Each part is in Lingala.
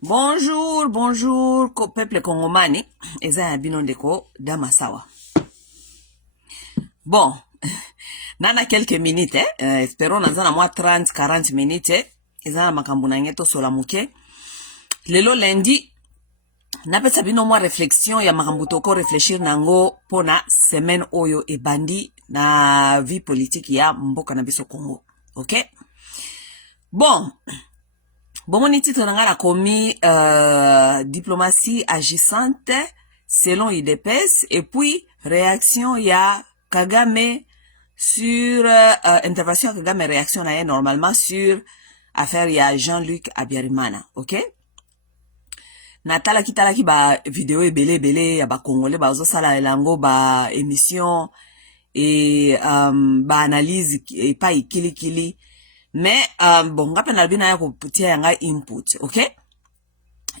Bonjour, bonjour, peuple congomani. Eza bino ndeko damasawa. Bon, nana quelques minutes, espérons dans un mois 30-40 minutes, eza makambo na ngeto sola muke. Lelo lundi, napesa bino mwa réflexion ya makambo toko réfléchir nango pona semaine oyo ebandi na vie politique ya mboka na biso Congo. OK? Bon, mon titre n'a commis diplomatie agissante selon IDPS et puis réaction ya Kagame sur intervention Kagame réaction na normalement sur affaire ya Jean-Luc Abiyarimana. OK? Natala ki ba vidéo ebele ya ba congolais ba zo sala elango ba émission et ba analyse et pas ikili. Mais bon, nga pena bina ya kuputia yanga input, OK?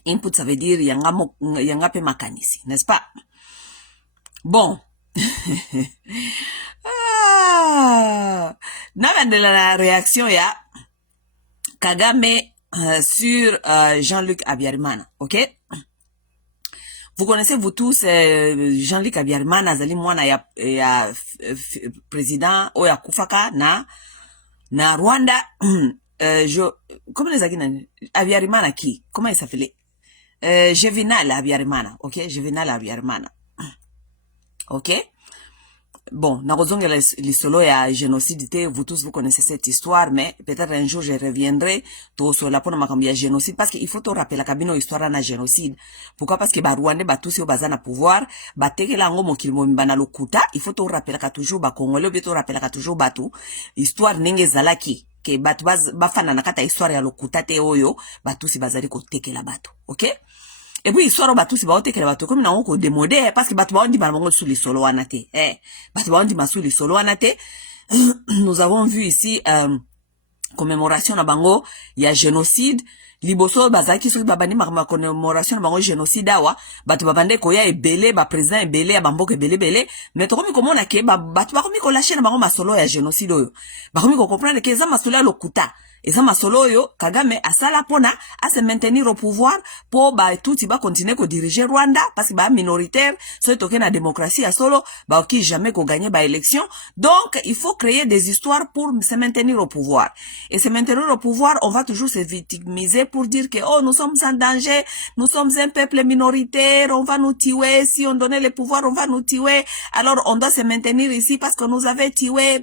Input ça veut dire yanga pe makanisi, n'est-ce pas? Bon. Nabandela la réaction ya Kagame sur Jean-Luc Abiyarimana, OK? Vous connaissez vous tous Jean-Luc Abiyarimana azali mwana ya président oya kufaka na Rwanda. Comment les agina Abiyarimana qui? Comment il s'appelait? Juvenal Abiyarimana, OK? Juvenal Abiyarimana. OK? Bon, nakozonga l'isolo ya génocide, vous tous vous connaissez cette histoire, mais peut-être un jour je reviendrai to sur la pona makambi ya génocide parce qu'il faut te rappeler la cabine histoire na génocide. Pourquoi? Parce que ba Rwanda ba tous yo bazana pouvoir, ba tekela ngo mokili momba na lokuta, il faut te rappeler ka toujours ba Congolais, be te rappeler ka toujours batu histoire nenge zalaki ke batu bafana na kata histoire ya lokuta te oyo batu si bazali ko tekela batu. OK? Et puis histoire batu si ba tekela batu comme na ngo démodé parce que batu ba ndi bango sous les solo anate. Batu ba ndi masu les solo anate. Nous avons vu ici commémoration na bango ya génocide liboso bazaki so babani ma commémoration na bango génocide awa batu babande ko ya ebele ba président ebele ya bamboka ebele mais to komi komona ke batu ba komi ko lâcher na bango masolo ya génocide oyo ba komi ko comprendre que za masolo ya lokuta eza masolo oyo Kagame asala pona à se maintenir au pouvoir pour ba tout ba continuer ko diriger Rwanda parce que ba minoritaire so toke na démocratie ya solo ba qui jamais ko gagner ba élection. Donc il faut créer des histoires pour se maintenir au pouvoir et se maintenir au pouvoir on va toujours se victimiser pour dire que oh nous sommes en danger, nous sommes un peuple minoritaire, on va nous tuer, si on donnait le pouvoir on va nous tuer, alors on doit se maintenir ici parce que nous avait tué.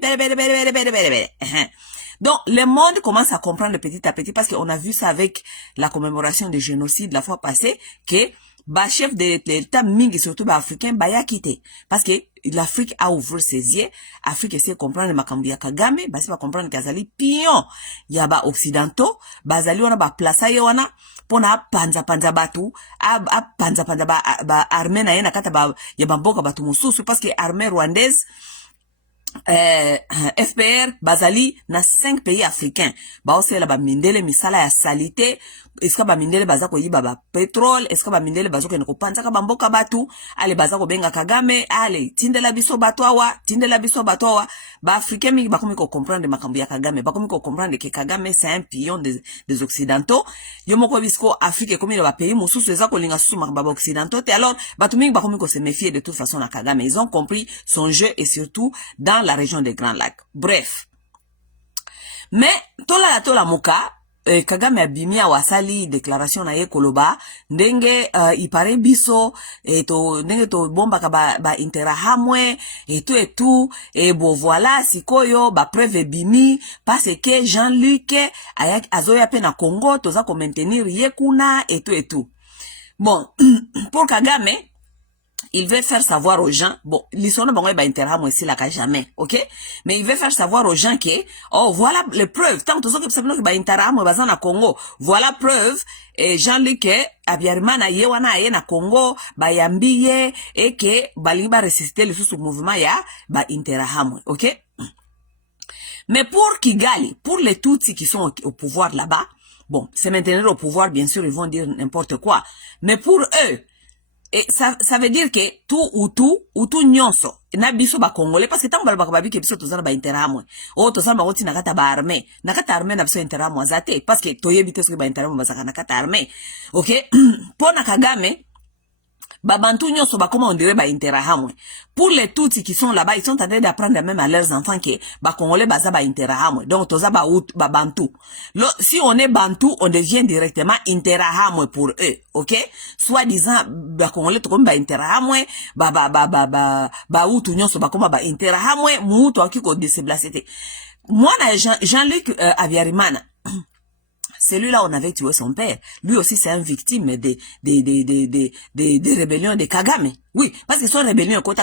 Donc, le monde commence à comprendre petit à petit parce qu'on a vu ça avec la commémoration du génocide la fois passée que bah chef de l'État mingi surtout bah africain bah ya quitté parce que l'Afrique a ouvert ses yeux. Afrique essaie de comprendre makambi ya Kagame bah c'est pas comprendre kazali pion ya ba occidentaux bah zali wana ba plaça ye wana pona panza batu a panza ba armée na yena kata ba ya bamboka batu mususu parce que armée rwandaise FPR bazali na 5 pays africains ba osela ba mindele misala ya salité eska ba mindele baza ko yiba ba pétrole eska ba mindele bazo ko panza ka bamboka batu ale baza ko benga Kagame ale tindela biso bato awa ba africain mingi ba komi ko comprendre makambo ya Kagame ba komi ko comprendre que Kagame c'est un pion des occidentaux yo moko bisko Afrique komi ba pays mususu eza ko linga susu makambo ba occidentaux te alors batu mingi ba komi ko se méfier de toute façon na Kagame. Ils ont compris son jeu et surtout dans la région des Grands Lacs. Bref. Mais, tola muka, Kagame abimia wasali déclaration na ye koloba, ndenge ipare biso, ndenge to bomba ka ba interahamwe, et tout, et bon voilà, sikoyo, ba preuve bimi, parce que Jean-Luc, azoya pe na Congo, toza ko maintenir ye kuna, et tout. Bon, pour Kagame, il veut faire savoir aux gens, bon, l'histoire ne va intérêt moi ici là qu'à jamais, ok? Mais il veut faire savoir aux gens que, oh, voilà les preuves, tant que ça que va intérêt moi bazan na Congo, voilà preuve, et Jean-Luc Abiyarimana yewana ye na Congo, ba yambiye, et que, baliba ressusciter le sous mouvement ya, ba intérêt moi, ok? Mais pour Kigali, pour les Tutsis qui sont au pouvoir là-bas, bon, se maintenir au pouvoir, bien sûr, ils vont dire n'importe quoi, mais pour eux, Et ça veut dire que tout ou tout nyonso na biso ba congolais parce que tant ba babi ke biso tozana ba interamwe o tozana ba oti nakata ba armée na biso interamwe zate parce que toyebi te ce que ba interamwe bazaka nakata armée. OK. Pona Kagame Babantu nyonso bakoma on dirait ba interahamwe. Pour les Tutsis qui sont là-bas, ils sont en train d'apprendre même à leurs enfants que ba Congolais baza ba interahamwe. Donc toza ba Bantu. Si on est Bantu, on devient directement interahamwe pour eux, OK? Soit disant ba Congolais to ba interahamwe, ba Hutu nyonso bakoma ba interahamwe, mutu akiko déplacer. Moi na Jean-Luc Abiyarimana celui-là, on avait tué son père. Lui aussi, c'est une victime des rébellions de Kagame. Oui, parce que son rébellion, quand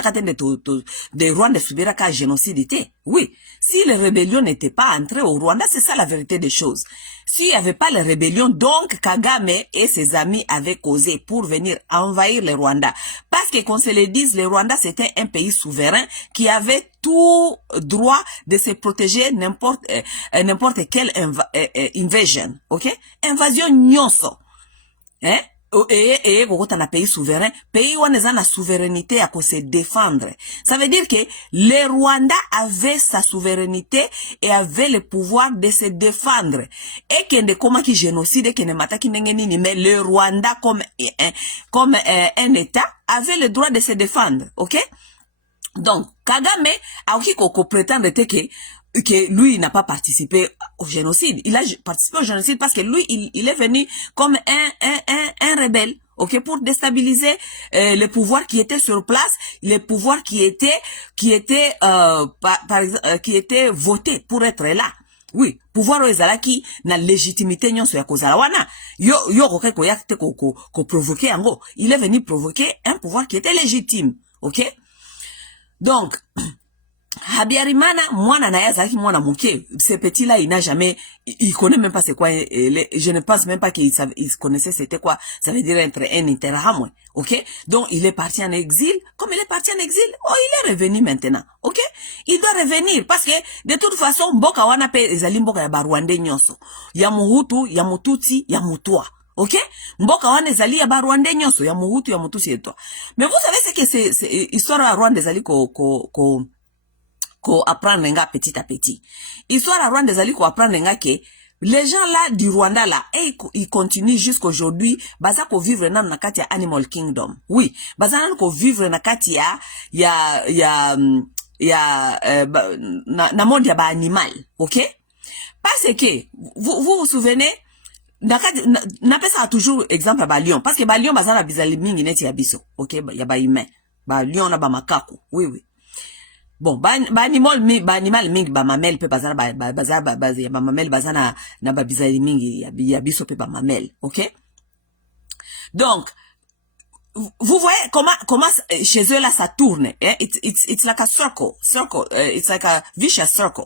des Rwandais subira qu'un génocide était. Oui, si les rébellions n'étaient pas entrées au Rwanda, c'est ça la vérité des choses. S'il n'y avait pas les rébellions, donc Kagame et ses amis avaient causé pour venir envahir le Rwanda. Parce que, qu'on se le dise, le Rwanda, c'était un pays souverain qui avait tout droit de se protéger n'importe quelle invasion. OK? Invasion nyonso. Hein? Et quand on a pays souverain, pays où on a la souveraineté à se défendre. Ça veut dire que le Rwanda avait sa souveraineté et avait le pouvoir de se défendre. Et qu'il ne comment qui génocide, qu'il ne mata qui n'engeni, mais le Rwanda comme un État avait le droit de se défendre. OK? Donc, Kagame a aussi qu'on prétend que lui, il n'a pas participé au génocide. Il a participé au génocide parce que lui, il est venu comme un rebelle, OK, pour déstabiliser le pouvoir qui était sur place, le pouvoir qui était voté pour être là. Oui, pouvoir ezalaki na légitimité nyonso ya kozala wana. Yo ko yakte ko provoquer en gros. Il est venu provoquer un pouvoir qui était légitime, OK? Donc, Habyarimana, mwana na yazaki mwana muke, ce petit-là, il n'a jamais, il connaît même pas c'est quoi, je ne pense même pas qu'il connaissait c'était quoi, ça veut dire être un interahamwe, OK? Donc, il est parti en exil, comme il est parti en exil, oh, il est revenu maintenant, OK? Il doit revenir, parce que, de toute façon, mboka wana pe ezali mboka ya Barwande nyonso, ya Muhutu, ya Mututsi, ya Mutwa. OK? Mboka wana ezali ya Barwande nyonso, ya Muhutu, ya Mututsi et toi. Mais vous savez ce que c'est histoire à Rwanda ezali ko apprendre nga petit à petit. Histoire à Rwanda ezali ko apprendre nga que les gens là du Rwanda là, ils continuent jusqu'aujourd'hui, baza ko vivre na kati ya Animal Kingdom. Oui, baza ko vivre na kati na monde ya ba animal, OK? Parce que vous souvenez na pesa toujours exemple ba lion parce que ba lion baza na bizali mingi neti ya biso, OK? Ya ba humain, ba lion na ba macaco. Oui. Bon, ba animal mingi ba mamel pe bazana ba mamel bazana na ba bizali mingi ya biso pe ba mamel, OK? Donc vous voyez comment chez eux là ça tourne, hein? It's like a circle, it's like a vicious circle.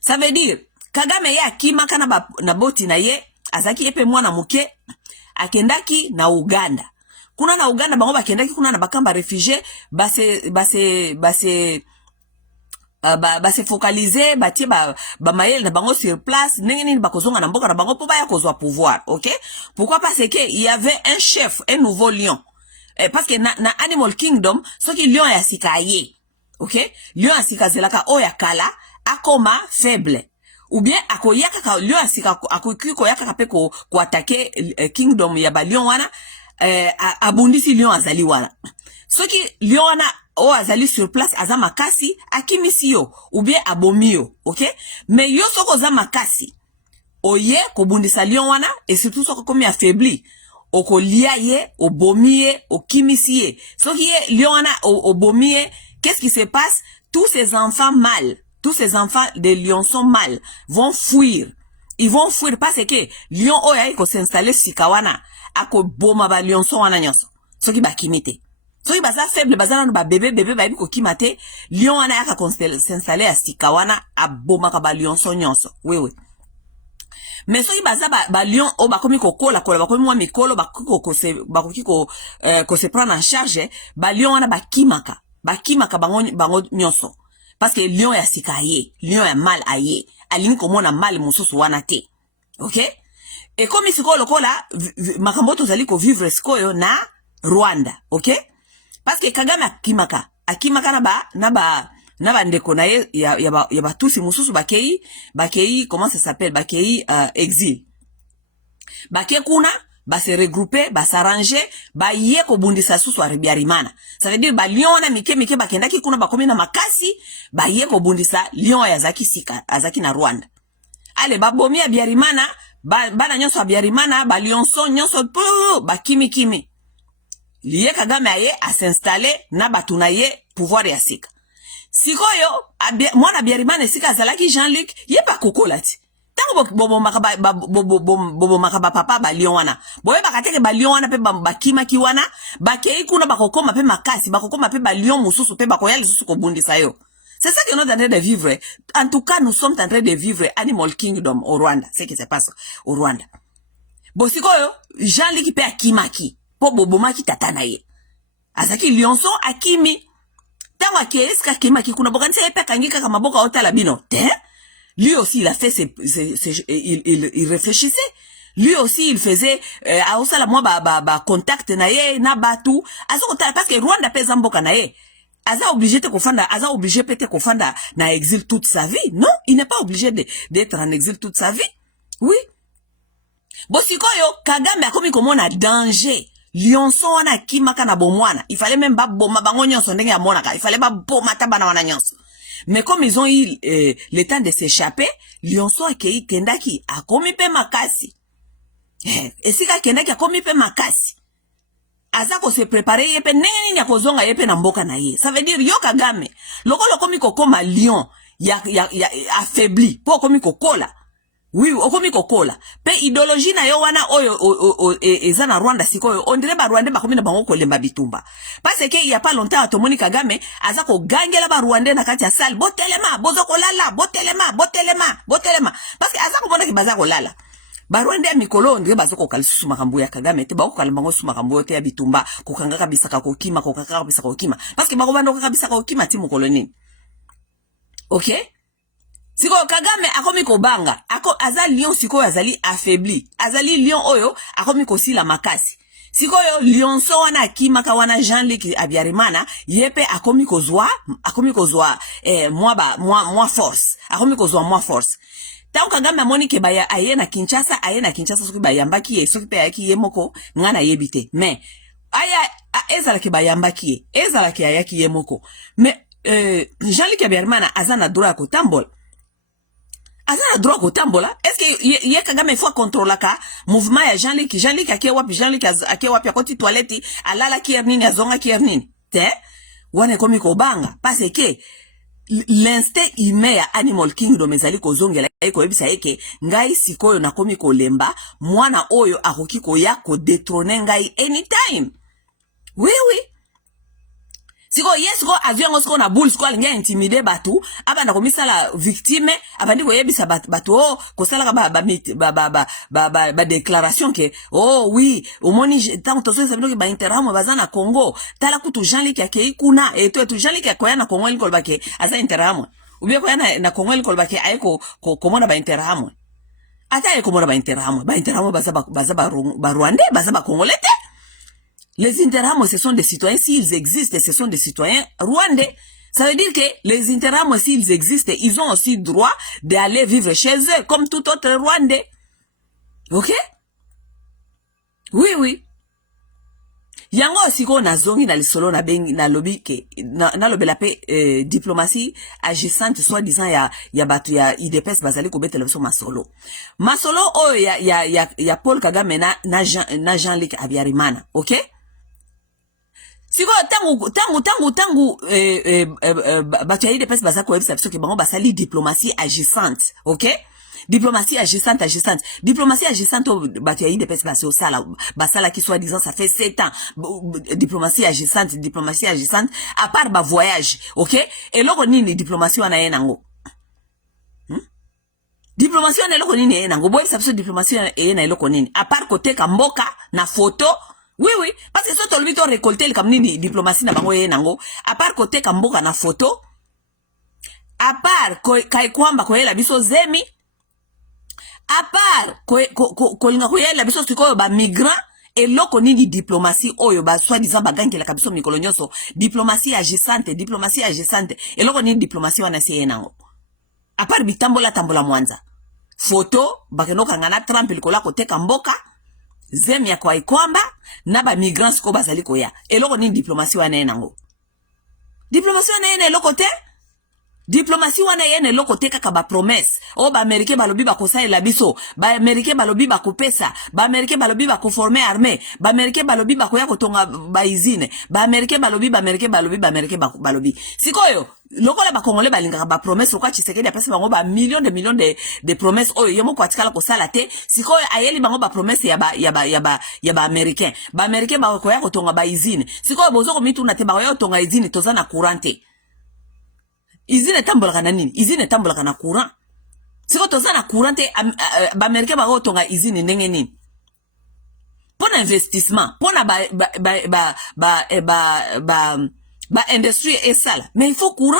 Ça veut dire Kagame ya kimaka na boti na ye azaki epe mwana muke akendaki na Uganda. Kuna na Uganda bango bakendaki kuna na bakamba réfugié se focaliser batie ba mayel na bango sur place nini bakozonga na mboka na bango po baya kozwa pouvoir, OK? Pourquoi? Parce que il y avait un chef, un nouveau lion. Parce que na Animal Kingdom soki lion ya sikaye, OK? Lion ya sikazelaka oya kala akoma faible. Ou bien akoyaka ka lion ya sika akoki yaka pe ko attaquer kingdom ya ba lion wana abundisi lion azali wana. Soki lion wana o azali sur place aza makasi akimisi yo ou bien abomi yo, OK? Mais yo soko za makasi oye ko bundisa lion wana et surtout soko komi affaibli oko lia ye obomi ye okimisi ye. Soki ye lion wana obomi ye, qu'est-ce qui se passe? Tous ces enfants mâles, tous ces enfants de lionceaux mâles vont fuir. Ils vont fuir parce que lion oya ko s'installer sikawana ako boma ba lionceau wana nyonso. Soki bakimite. Soki baza faible baza na ba bébé ba ko kimate, lion wana yaka s'installer à sikawana aboma ka ba lionceau nyonso. Oui. Mais soki baza ba lion o bakomi kokola bakomi mwa mikolo bakoki ko se prendre en charge, ba lion wana bakimaka bango nyonso. Parce que lion ya sikaye, lion ya mal aye, alini komona mal mususu wana te. OK? Et comme sikoyo lokola makambo tozali ko vivre sikoyo na Rwanda, ok? Parce que Kagame akimaka na ba ndeko na ye ya ba tusi mususu bakei, comment ça s'appelle, bakei exil. Bake kuna ba se regrouper, ba s'arranger, ba ye ko bundisa susu Habyarimana. Ça veut dire ba lion na mike bakendaki kuna bakomi na makasi, ba ye ko bundisa lion ya azaki na Rwanda. Ale ba bomi Habyarimana, bana nyonso Habyarimana, ba lionso nyonso ba kimi. Liye Kagame aye a s'installer na batuna ye pouvoir ya sika. Sikoyo mwana Habyarimana sika azalaki Jean-Luc ye pa kokola ti. Tango bobo makaba papa ba lion wana. Boye bakateke ba lion wana pe ba kimaki wana, bakei kuna bakokoma pe makasi, bakokoma pe ba lion mususu pe bakoya lisusu ko bundisa yo. C'est ça que nous sommes en train de vivre. En tout cas, nous sommes en train de vivre Animal Kingdom au Rwanda. C'est ce qui se passe au Rwanda. Bosikoyo, Jean-Luc pe akimaki. Po bobomaki tatana ye. Azaki lionso akimi. Tango akeeska akimaki kuna bokanisa ye pe kangika kama boka otala bino. Lui aussi, il a fait il réfléchissait. Lui aussi, il faisait, aosa la moi contact na ye, na batu. Azo kotala, parce que Rwanda pe zamboka na ye. Aza obligé peut-être kofanda na exil toute sa vie. Non, il n'est pas obligé d'être en exil toute sa vie. Oui. Bosikoyo, Kagame akomi komona danger. Lionso wana kimaka na bomwana. Il fallait même pas boma bango nyonso ndenge ya monaka. Il fallait pas boma tabana wana nyonso. Mais comme ils ont eu le temps de s'échapper, Lionso akei kendaki akomi pe makasi. Esika kendaki akomi pe makasi. Azako se préparer yepe nini ya kozonga yepe na mboka na ye. Ça veut dire yo Kagame, loko komi kokoma lion ya affaibli, po komi kokola. Oui, okomi kokola. Pe idéologie na yo wana oyo eza na Rwanda sikoyo, on dirait ba Rwanda bakomi na bango kolemba bitumba. Parce que il y a pas longtemps atomoni Kagame azako gangela ba Rwanda na kati ya salle, botelema, bozoko lala, botelema. Parce que azako mona ki bazako lala. Barwande ya mikolo ndire bazoko kalisusu makambo ya Kagame te bako kalembango su makambo te ya bitumba kokanga kabisa kokima kokaka kabisa kokima parce que bako bando kabisa kokima ti mokolo nini. OK? Siko Kagame akomi kobanga azali lion siko azali affaibli azali lion oyo akomi kosila makasi siko yo lionso wana akimaka wana Jean-Luc Habyarimana yepe akomi kozwa moi force akomi kozwa moi force. Tant Kagame amoni ke baya aye na Kinshasa soki bayambaki ye soki pe ayaki ye moko ngana yebite mais aya ezala ke bayambaki ye ezala ke ayaki ye moko mais Jean-Luc Habyarimana azana droit ko tambola est-ce que ye Kagame faut contrôler ka mouvement ya Jean-Luc ake wapi akoti toilette alala kiernini azonga kiernini te wana komi ko banga parce que l'instinct humain ya Animal Kingdom ezali kozongela eko yebisa eke ngai sikoyo nakomi kolemba mwana oyo akoki koya ko détrôner ngai anytime. Oui. Siko yes ko avion siko na bull siko linga intimider batu aba na komisa la victime abandi ko yebisa batu ko sala ba déclaration que oh oui omoni tant tozo sabino ke ba interamo bazana Congo tala kutu Jean-Luc akei kuna eto Jean-Luc akoya na Congo liko bake asa interamo ubie ko na Congo liko bake ayeko komona ba interamo ata ayeko mona ba interamo ba Rwandais bazaba Congolais. Les interamos, ce sont des citoyens, s'ils existent, ce sont des citoyens rwandais. Ça veut dire que les interamos, s'ils existent, ils ont aussi droit d'aller vivre chez eux, comme tout autre Rwandais. OK? Oui. Yango siko na zongi na lisolo na bengi na lobi ke na lobela pe diplomatie agissante soi-disant ya batu ya IDPS bazali ko betela so masolo o ya Paul Kagame na Jean-Luc Habyarimana. OK? Siko tangu batu ya IDPS bazako webisa biso ke bango basali diplomatie agissante. OK? Diplomatie agissante. Diplomatie agissante batu ya IDPS basala qui soit disant ça fait 7 ans. Diplomatie agissante à part ba voyage. OK? Et loko nini diplomatie wana yenango? Diplomatie wana loko nini yenango? Boye ça diplomatie ena loko nini? À part côté kamboka na photo. Oui, parce que soto lobito récolter le kamnini diplomatie na bango yenango. À part côté kamboka na photo. À part kai kwamba koyela biso zemi. À part kolinga koyela biso sikoyo ba migrant eloko nini diplomatie oyo ba soi-disant bagangela kabiso mikolo nyonso diplomatie agissante eloko nini diplomatie wana siye nango à part bitambola tambola mwanza photo bakenoka ngana Trump likola koteka mboka zemi ya kwa ikwamba na ba migrants ko bazali koya eloko nini diplomatie wana ye nango diplomatie wana ye eloko te diplomatie wana ye eloko te kaka ba promesse o ba américain balobi ba kosalela biso ba américain balobi ba kopesa ba américain balobi ba former armée ba américain balobi ba koya kotonga ba usine ba américain balobi sikoyo lokola ba congolais balingaka ba promesse kwa Tshisekedi apesa bango ba millions de promesses oyo yemo kwa tikala ko sala te sikoyo ayeli bango ba promesse ya ba américain ba koya kotonga ba usine sikoyo bozo ko mituna te ba koya kotonga usine tozana courante izine tambolaka na nini izine tambolaka na courant siko tozana courant te ba américain ba kotonga izine ndenge nini pona investissement pona ba industrie et sala mais il faut courant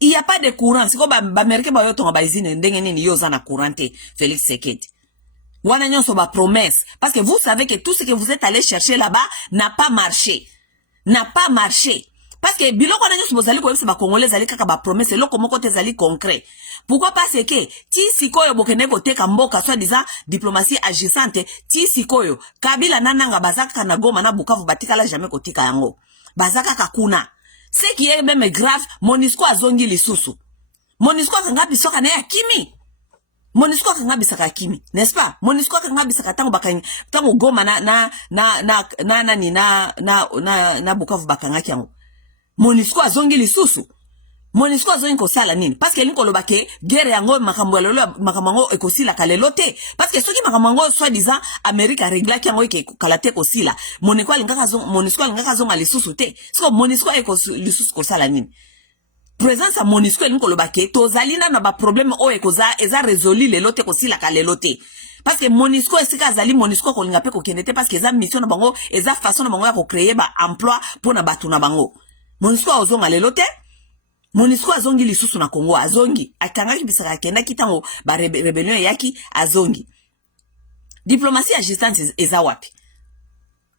il y a pas de courant siko ba américain ba yotonga ba izine ndenge nini yoza na courant te Félix Tshisekedi wana nyonso ba promesse parce que vous savez que tout ce que vous êtes allé chercher là-bas n'a pas marché parce que biloko na nyonso bozali koyebisa ba congolais zali kaka ba promesse eloko moko te zali concret pourquoi parce que ti sikoyo bokende koteka mboka soit disant diplomatie agissante ti sikoyo Kabila nananga bazaka na Goma na Bukavu batikala jamais kotika yango bazaka kakuna ce qui est même grave MONUSCO azongi lisusu MONUSCO kanga bisoka na ya kimi MONUSCO kanga bisaka kimi n'est-ce pas MONUSCO kanga bisaka tango Goma na Bukavu bakanga kyango MONUSCO azongi lisusu MONUSCO azongi kosala nini parce que linko lobake guerre yango makambo lelo makambo ekosila kalelo te parce que soki makambo soit disant America régla ki yango ekalate kosila MONUSCO alingaka zonga lisusu te siko MONUSCO lisusu kosala nini présence à MONUSCO linko lobake tozali na ba problème o eza résolu lelo te kosila kalelo te parce que MONUSCO esika azali MONUSCO kolinga pe kokende te parce que eza mission na bango eza façon na bango ya ko créer ba emploi pona batu na bango MONUSCO azonga lelo te MONUSCO azongi lisusu na Congo azongi akangaki bisaka kenda kitango ba rebellion yaki azongi diplomatie agissante eza wapi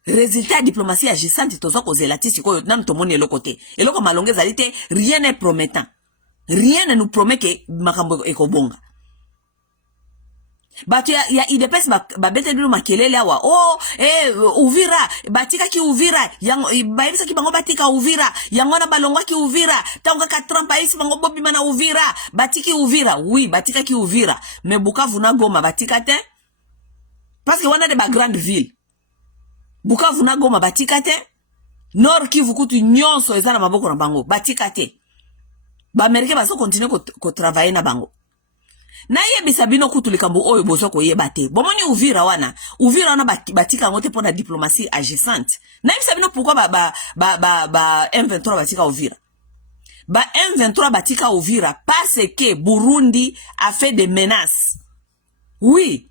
résultat diplomatie agissante tozo kozela ti sikoyo nanu tomoni eloko te eloko malonge ezali te rien n'est promettant rien ne nous promet que makambo ekobonga Batu ya IDPS babete dulu makelele awa Uvira batika ki Uvira yango baibisa ki bango batika Uvira yango na balongwa ki Uvira tango ka Trump aisi bango bobi mana Uvira batiki Uvira oui batika ki Uvira mais Bukavu na Goma batika te parce que wana de ba grande ville Bukavu na Goma batika te Nord Kivu kutu nyonso eza na maboko na bango batika te ba Amerika baso continue ko travailler na bango na yebisa bino kutu likambo oyo bozo koyeba te bomoni Uvira wana batika ngote pona diplomatie agissante na yebisa bino pourquoi ba M23 batika Uvira ba M23 batika Uvira parce que Burundi a fait des menaces oui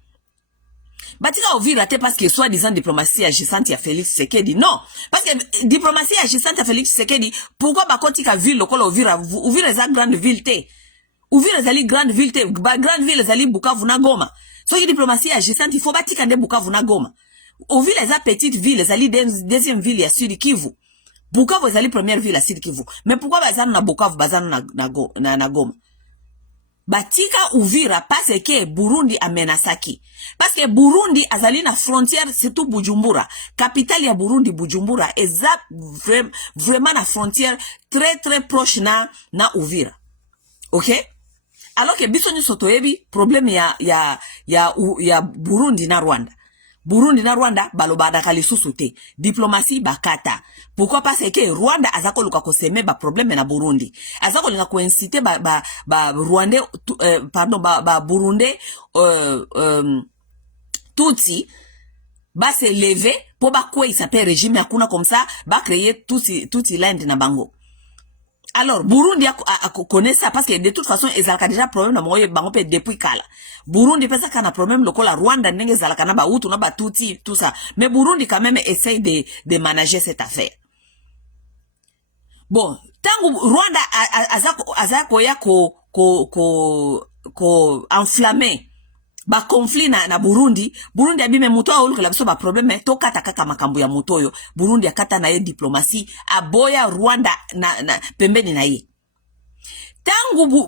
batika Uvira te parce que soit disant diplomatie agissante ya Félix Tshisekedi non parce que diplomatie agissante ya Félix Tshisekedi pourquoi bakotika ville lokola Uvira eza grande ville te Uvira zali grande ville te grande ville zali Bukavu na Goma soki diplomatie agissante il faut batika nde Bukavu na Goma Uvira eza petite ville zali deuxième ville ya Sud Kivu Bukavu zali première ville ya Sud Kivu mais pourquoi bazana na Bukavu bazana na Goma batika Uvira parce que Burundi amenasaki parce que Burundi azali na frontière surtout Bujumbura capitale ya Burundi Bujumbura eza vraiment na frontière très proche na Uvira ok alors que biso nyonso toyebi problème ya Burundi na Rwanda balobadaka lisusu te diplomatie bakata pourquoi parce que Rwanda azakoluka koseme ba problème na Burundi azakolinga ko inciter ba Rwandais pardon ba Burundais Tutsi ba se lever pour ba quoi il s'appelle régime yakuna comme ça ba créer Tutsi land na bango. Alors, Burundi a connaît ça parce que de toute façon, ils ont déjà problème na moye bango pe depuis kala. Burundi pesa kana problème lokola Rwanda nenge zalaka na ba Hutu na ba Tutsi tout ça. Mais Burundi quand même essaye de manager cette affaire. Bon, tangu Rwanda azako ya ko enflammer ba conflit na Burundi abime muto aulu la biso ba problème to kata kaka makambo ya muto yo Burundi akata na ye diplomatie aboya Rwanda na pembeni na ye tangu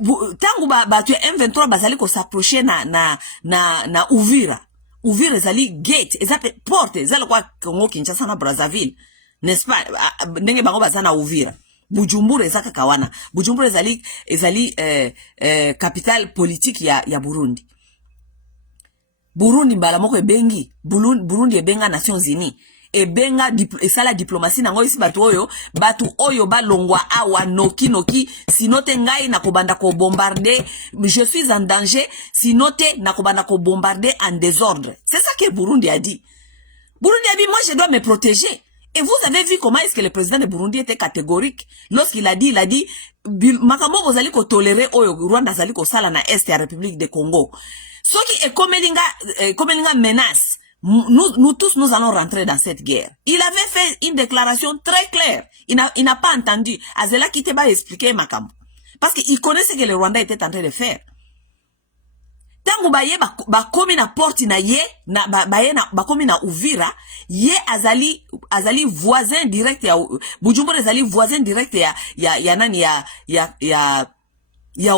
ba tu M23 bazali ko s'approcher na Uvira ezali gate ezape porte ezali kwa Congo Kinshasa na Brazzaville, n'est-ce pas? Ndenge bango bazana Uvira. Bujumbura ezaka kawana. Bujumbura ezali capital politique ya Burundi. Burundi mbala moko ebengi. Burundi ebenga Nations Unies. Ebenga esala diplomatie nango isi batu oyo balongwa awa noki sinote ngai na kobanda ko bombarder, je suis en danger, sinote na kobanda ko bombarder en désordre. C'est ça que Burundi a dit. Burundi a dit moi je dois me protéger. Et vous avez vu comment est-ce que le président de Burundi était catégorique lorsqu'il a dit makambo bozali ko tolérer oyo Rwanda zali ko sala na est ya République de Congo. Soki ekomelinga menace. Nous tous, nous allons rentrer dans cette guerre. Il avait fait une déclaration très claire. Il n'a pas entendu. Azela Kite va expliquer Makam. Parce qu'il connaissait ce que le Rwanda était en train de faire. Tangu baye komi na porte na ye, ba komi na Uvira, ye azali voisin direct ya Bujumbura azali voisin direct ya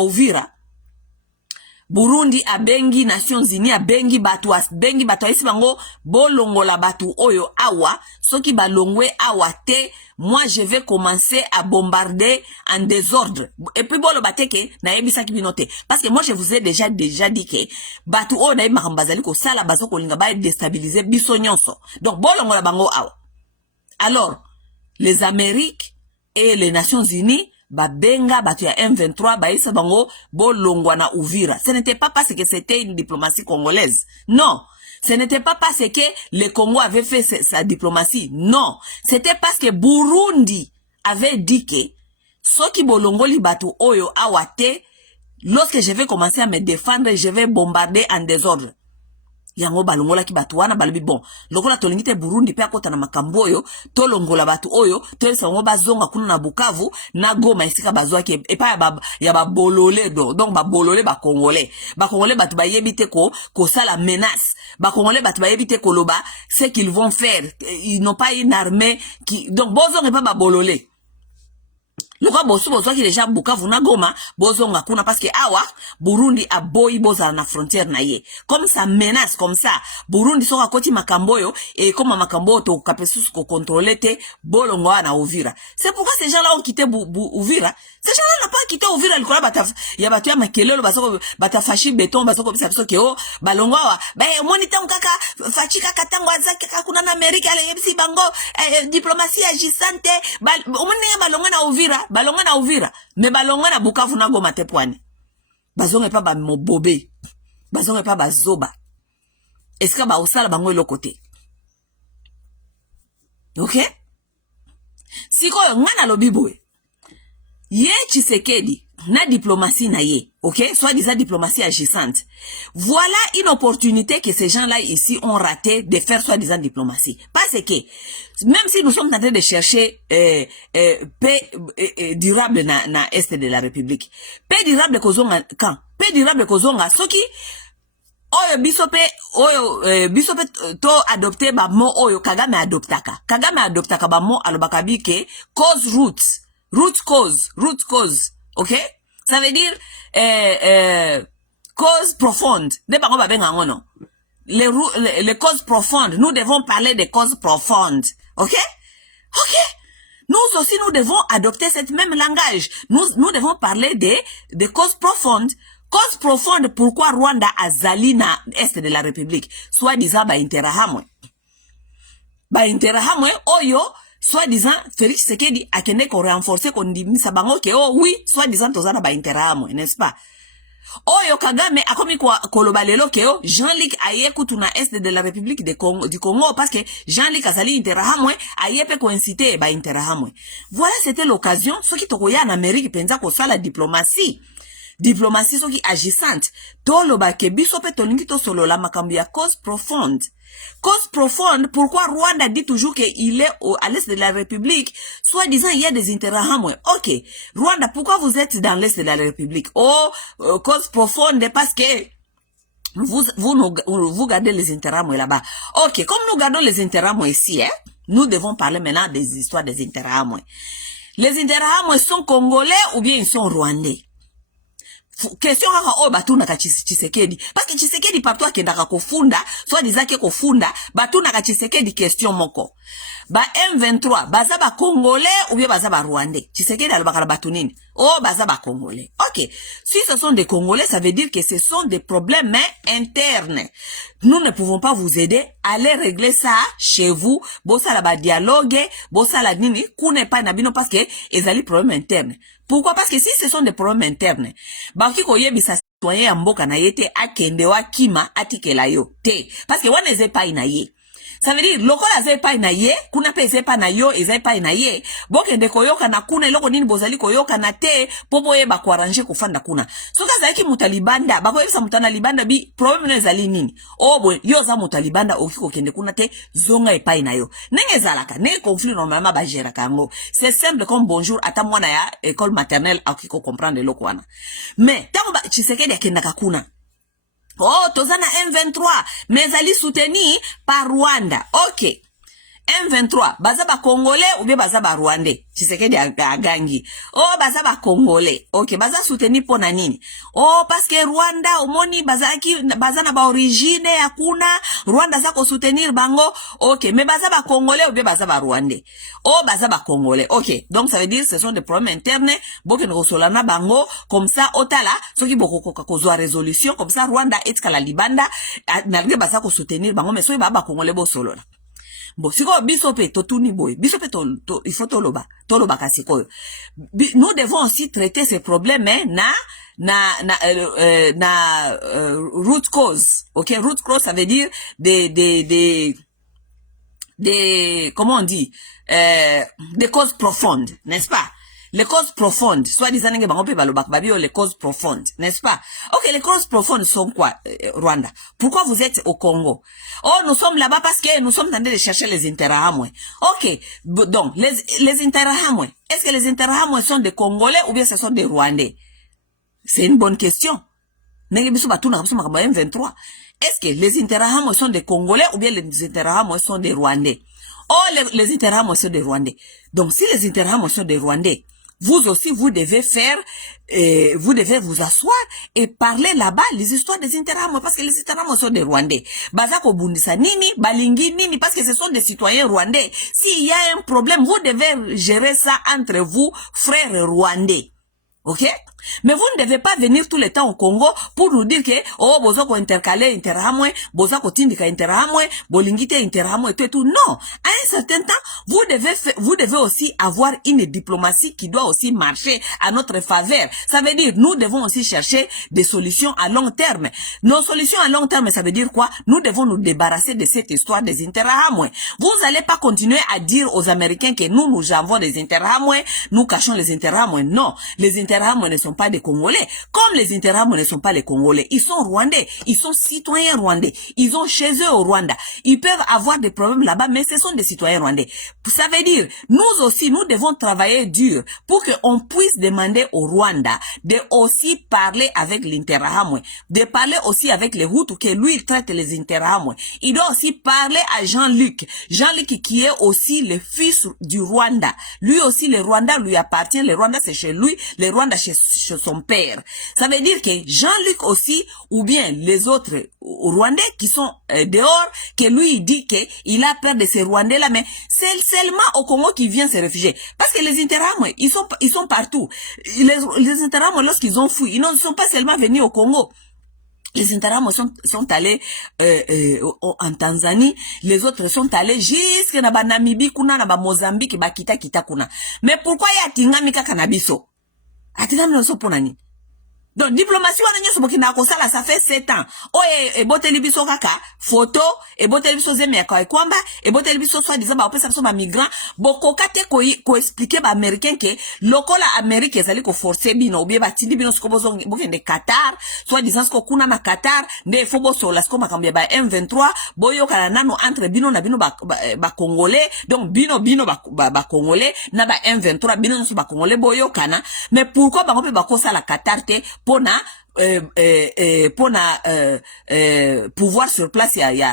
Uvira. Burundi abengi Nations Unies abengi batu isi bango bolongola batu oyo awa soki balongwe awa te, moi je vais commencer à bombarder en désordre. Et puis bolo bateke na yebisa ki binote parce que moi je vous ai déjà dit que batu oyo na makambazali ko sala bazo ko linga ba déstabiliser biso nyonso. Donc bolongola bango awa. Alors les Amériques et les Nations Unies benga batu ya M23 baisa bango bolongwa na Uvira. Ce n'était pas parce que c'était une diplomatie congolaise. Non. Ce n'était pas parce que le Congo avait fait sa diplomatie. Non. C'était parce que Burundi avait dit que soki bolongoli batu oyo awate, lorsque je vais commencer à me défendre, je vais bombarder en désordre. Yango balongola ki batu wana balobi bon lokola tolingite Burundi pe akota na makambo oyo tolongola batu oyo tolesa ngo bazonga kuna na Bukavu na Goma esika bazwa ki epa ya ba bololé donc ba bololé ba congolais batu ba yebite ko sala menace ba congolais batu ba yebite ko loba ce qu'ils vont faire. Ils n'ont pas une armée qui donc bozonga pas ba bololé. Loka bosu ki deja Bukavu na Goma bozonga kuna parce que awa Burundi aboyi boza na frontière na ye. Comme ça menace comme ça Burundi soka koti makamboyo et comme makambo to kapesus ko contrôler te bolongo na Uvira. C'est pourquoi ces gens-là ont quitté Uvira. Ces gens-là n'ont pas quitté Uvira likola bata ya batu ya makelelo basoko bata fashi béton basoko bisa biso ke o balongo wa ba monita kaka fachika katango azaki kuna na Amerika ale yebisi bango diplomatie agissante omone balongo na Uvira. Balonga na Uvira, mais balonga na Bukavu na Goma te pwane. Bazonga pa ba mobobe. Bazonga pa ba zoba. Eska ba osala bango elokote. Ok? Siko ngana lobiboe. Ye Tshisekedi na diplomatie na ye, ok? Soit disant diplomatie agissante. Voilà une opportunité que ces gens-là ici ont raté de faire soit disant diplomatie. Parce que, même si nous sommes en train de chercher paix durable na Est de la République, paix durable kozonga quand? Paix durable kozonga, soki oyo bisope to adopté ba mo oyo Kagame adoptaka ba mo alobaka bi ke cause root cause, ok? Ça veut dire cause profonde. Les causes profondes. Nous devons parler des causes profondes, ok? Ok? Nous aussi, nous devons adopter cette même langage. Nous devons parler des causes profondes. Cause profonde, pourquoi Rwanda azali na Est de la République? Soit disant ba interahamwe oyo soit disant Félix Tshisekedi akende ko renforcer ko ndimisa bango ke oh oui soit disant tozana ba interahamwe, n'est-ce pas? Oyo Kagame akomi ko koloba lelo ke oh Jean-Luc aye kutu na Est de la République du Congo parce que Jean-Luc azali interahamwe aye pe ko inciter ba interahamwe. Voilà, c'était l'occasion soki tokoya na Amérique penza ko sala diplomatie soki agissante toloba ke biso pe tolingi to solo la makambo ya cause profonde. Cause profonde, pourquoi Rwanda dit toujours qu'il est à l'Est de la République, soit disant il y a des interahamwe. Ok, Rwanda, pourquoi vous êtes dans l'Est de la République? Oh, cause profonde, parce que vous gardez les Interamwe là-bas. Ok, comme nous gardons les Interamwe ici, hein, nous devons parler maintenant des histoires des Interamwe. Les Interamwe sont congolais ou bien ils sont rwandais? Question kaka o batuna ka Tshisekedi parce que Tshisekedi partout akendaka kofunda soit dizake kofunda batuna ka Tshisekedi question moko ba M23 baza ba congolais ou bien baza ba rwandais. Tshisekedi alobaka na batu nini? Oh baza ba congolais. OK, si ce sont des congolais, ça veut dire que ce sont des problèmes internes. Nous ne pouvons pas vous aider. Allez régler ça chez vous. Bossa la ba dialogue, bossa la nini kune pa na bino parce que ezali problème interne. Pourquoi? Parce que si ce sont des problèmes internes, baki koyebisa citoyen ya mboka na yete akende wa kima atikela yo te. Parce que wana ezepa ina ye. Ça veut dire, lokola zepa ina ye, kuna pe zepa na yo, ezepa ina ye, bokende koyoka na kuna, iloko nini bozali koyoka na te, popo ye bako arrange kufanda kuna. Soka zaiki mutalibanda, bako yebisa mutana libanda bi, problème no ezali nini? Obwe, yo za mutalibanda okiko kende kuna te, zonga epa ina yo. Nenge zalaka, nenge conflit normalement ba gera kango. C'est simple comme bonjour, ata mwana ya école maternelle okiko comprendre loko wana. Mais, tango ba Tshisekedi akendaka kuna. Oh, tozana M23, mais ali soutenu par Rwanda. Ok. M23, baza ba congolais ou bien baza ba rwandais? Tshisekedi agangi. Oh, baza ba congolais. Ok, baza soutenu po na nini? Oh, parce que Rwanda omoni baza na ba origine yakuna, Rwanda za ko soutenir bango. Ok, mais baza ba congolais ou bien baza ba rwandais? Oh, baza ba congolais. Ok, donc ça veut dire ce sont des problèmes internes. Boke ngosolana bango comme ça otala, soki boko kozwa résolution comme ça Rwanda etkala libanda nalge baza ko soutenir bango mais soki ba congolais bo solo. Bon, siko biso pe totuni boy, biso pe il faut toloba kasiko. Nous devons aussi traiter ces problèmes root cause. OK, root cause ça veut dire des comment on dit des causes profondes, n'est-ce pas? Les causes profondes, soit disant que les causes profondes, n'est-ce pas? Ok, les causes profondes sont quoi, Rwanda? Pourquoi vous êtes au Congo? Oh, nous sommes là-bas parce que nous sommes en train de chercher les Interahamwe. Ok, donc, les Interahamwe, est-ce que les Interahamwe sont des Congolais ou bien ce sont des Rwandais? C'est une bonne question. M23. Est-ce que les Interahamwe sont des Congolais ou bien les Interahamwe sont des Rwandais? Oh, les Interahamwe sont des Rwandais. Donc, si les Interahamwe sont des Rwandais, vous aussi, vous devez vous devez vous asseoir et parler là-bas les histoires des Interahamwe parce que les Interahamwe sont des Rwandais. Bazako bundisa nini, balingi nini, parce que ce sont des citoyens rwandais. S'il y a un problème, vous devez gérer ça entre vous, frères rwandais. OK? Mais vous ne devez pas venir tout le temps au Congo pour nous dire que, oh, bozako intercaler Interahamwe, bozako tindika Interahamwe, bolingite Interahamwe, tout. Non. À un certain temps, vous devez aussi avoir une diplomatie qui doit aussi marcher à notre faveur. Ça veut dire, nous devons aussi chercher des solutions à long terme. Nos solutions à long terme, ça veut dire quoi? Nous devons nous débarrasser de cette histoire des Interahamwe. Vous n'allez pas continuer à dire aux Américains que nous avons des Interahamwe, nous cachons les Interahamwe. Non. Les Interahamwe ne sont pas des Congolais. Comme les Interahamwe ne sont pas les Congolais, ils sont rwandais, ils sont citoyens rwandais, ils ont chez eux au Rwanda. Ils peuvent avoir des problèmes là-bas, mais ce sont des citoyens rwandais. Ça veut dire, nous aussi, nous devons travailler dur pour qu'on puisse demander au Rwanda de aussi parler avec l'Interahamwe, de parler aussi avec les Hutus, que lui, il traite les Interahamwe. Il doit aussi parler à Jean-Luc. Jean-Luc qui est aussi le fils du Rwanda. Lui aussi, le Rwanda lui appartient. Le Rwanda, c'est chez lui. Le Rwanda, chez son père. Ça veut dire que Jean-Luc aussi, ou bien les autres Rwandais qui sont dehors, que lui, il dit qu'il a peur de ces Rwandais-là, mais c'est seulement au Congo qu'il vient se réfugier. Parce que les Interahamwe, ils sont partout. Les Interahamwe, lorsqu'ils ont fui, ils ne sont pas seulement venus au Congo. Les Interahamwe sont allés en Tanzanie, les autres sont allés jusqu'à Namibie, kuna na Mozambique, kita kuna. Mais pourquoi y a tingamika kanabiso? Atingami no soponani. Donc, diplomatie wana nyoso bokina kosala, ça fait 7 ans. Oh, et boteli biso kaka, photo, et boteli biso zeme ya kwa kwamba, et boteli biso soit disant ba opesa biso ba migrant, boko kate ko expliquer ba américain que lokola Amérique ezali ko forcer bino, ou bien ba tindi bino sko bozo bokende Qatar, soit disant sko kuna na Qatar, nde fobo so la sko makambia ba M23, boyo kala nano entre bino na bino ba Congolais, donc bino ba Congolais, na ba M23, bino nso ba Congolais boyo kana, mais pourquoi ba ngope ba kosa la Qatar te, pona pour pouvoir sur place il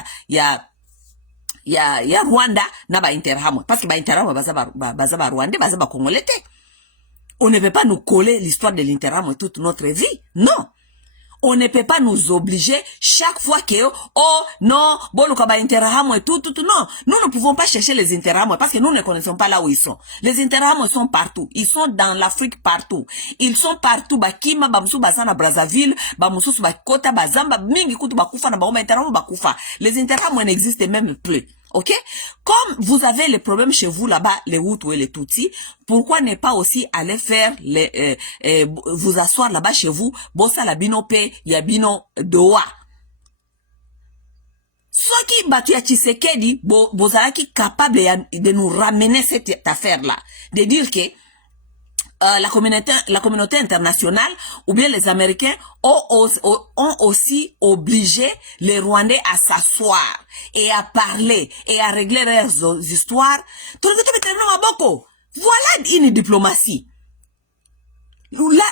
y a Rwanda na ba Interahamwe parce que ba Interahamwe baza ba Rwanda baza ba Congolais. On ne peut pas nous coller l'histoire de l'Interahamwe toute notre vie. Non. On ne peut pas nous obliger chaque fois que, oh non, bon, le Interahamwe et tout, non. Nous ne pouvons pas chercher les Interahamwe parce que nous ne connaissons pas là où ils sont. Les Interahamwe sont partout. Ils sont dans l'Afrique partout. Ils sont partout. Bakima, Bamsou, Basana, Brazzaville, Bamsou, Bakota, Bazamba, Mingi, Kutu, Bakufa, Nabama, Interahamwe, Bakufa. Les Interahamwe n'existent même plus. Ok? Comme vous avez les problèmes chez vous là-bas, les Hutus et les Tutsis, pourquoi ne pas aussi aller faire vous asseoir là-bas chez vous, bossa la binope, yabino doa. Ceux qui battu à Tshisekedi, bozalaki capable de nous ramener cette affaire-là. De dire que, la communauté internationale ou bien les Américains ont aussi obligé les Rwandais à s'asseoir et à parler et à régler leurs histoires. Voilà une diplomatie. Là,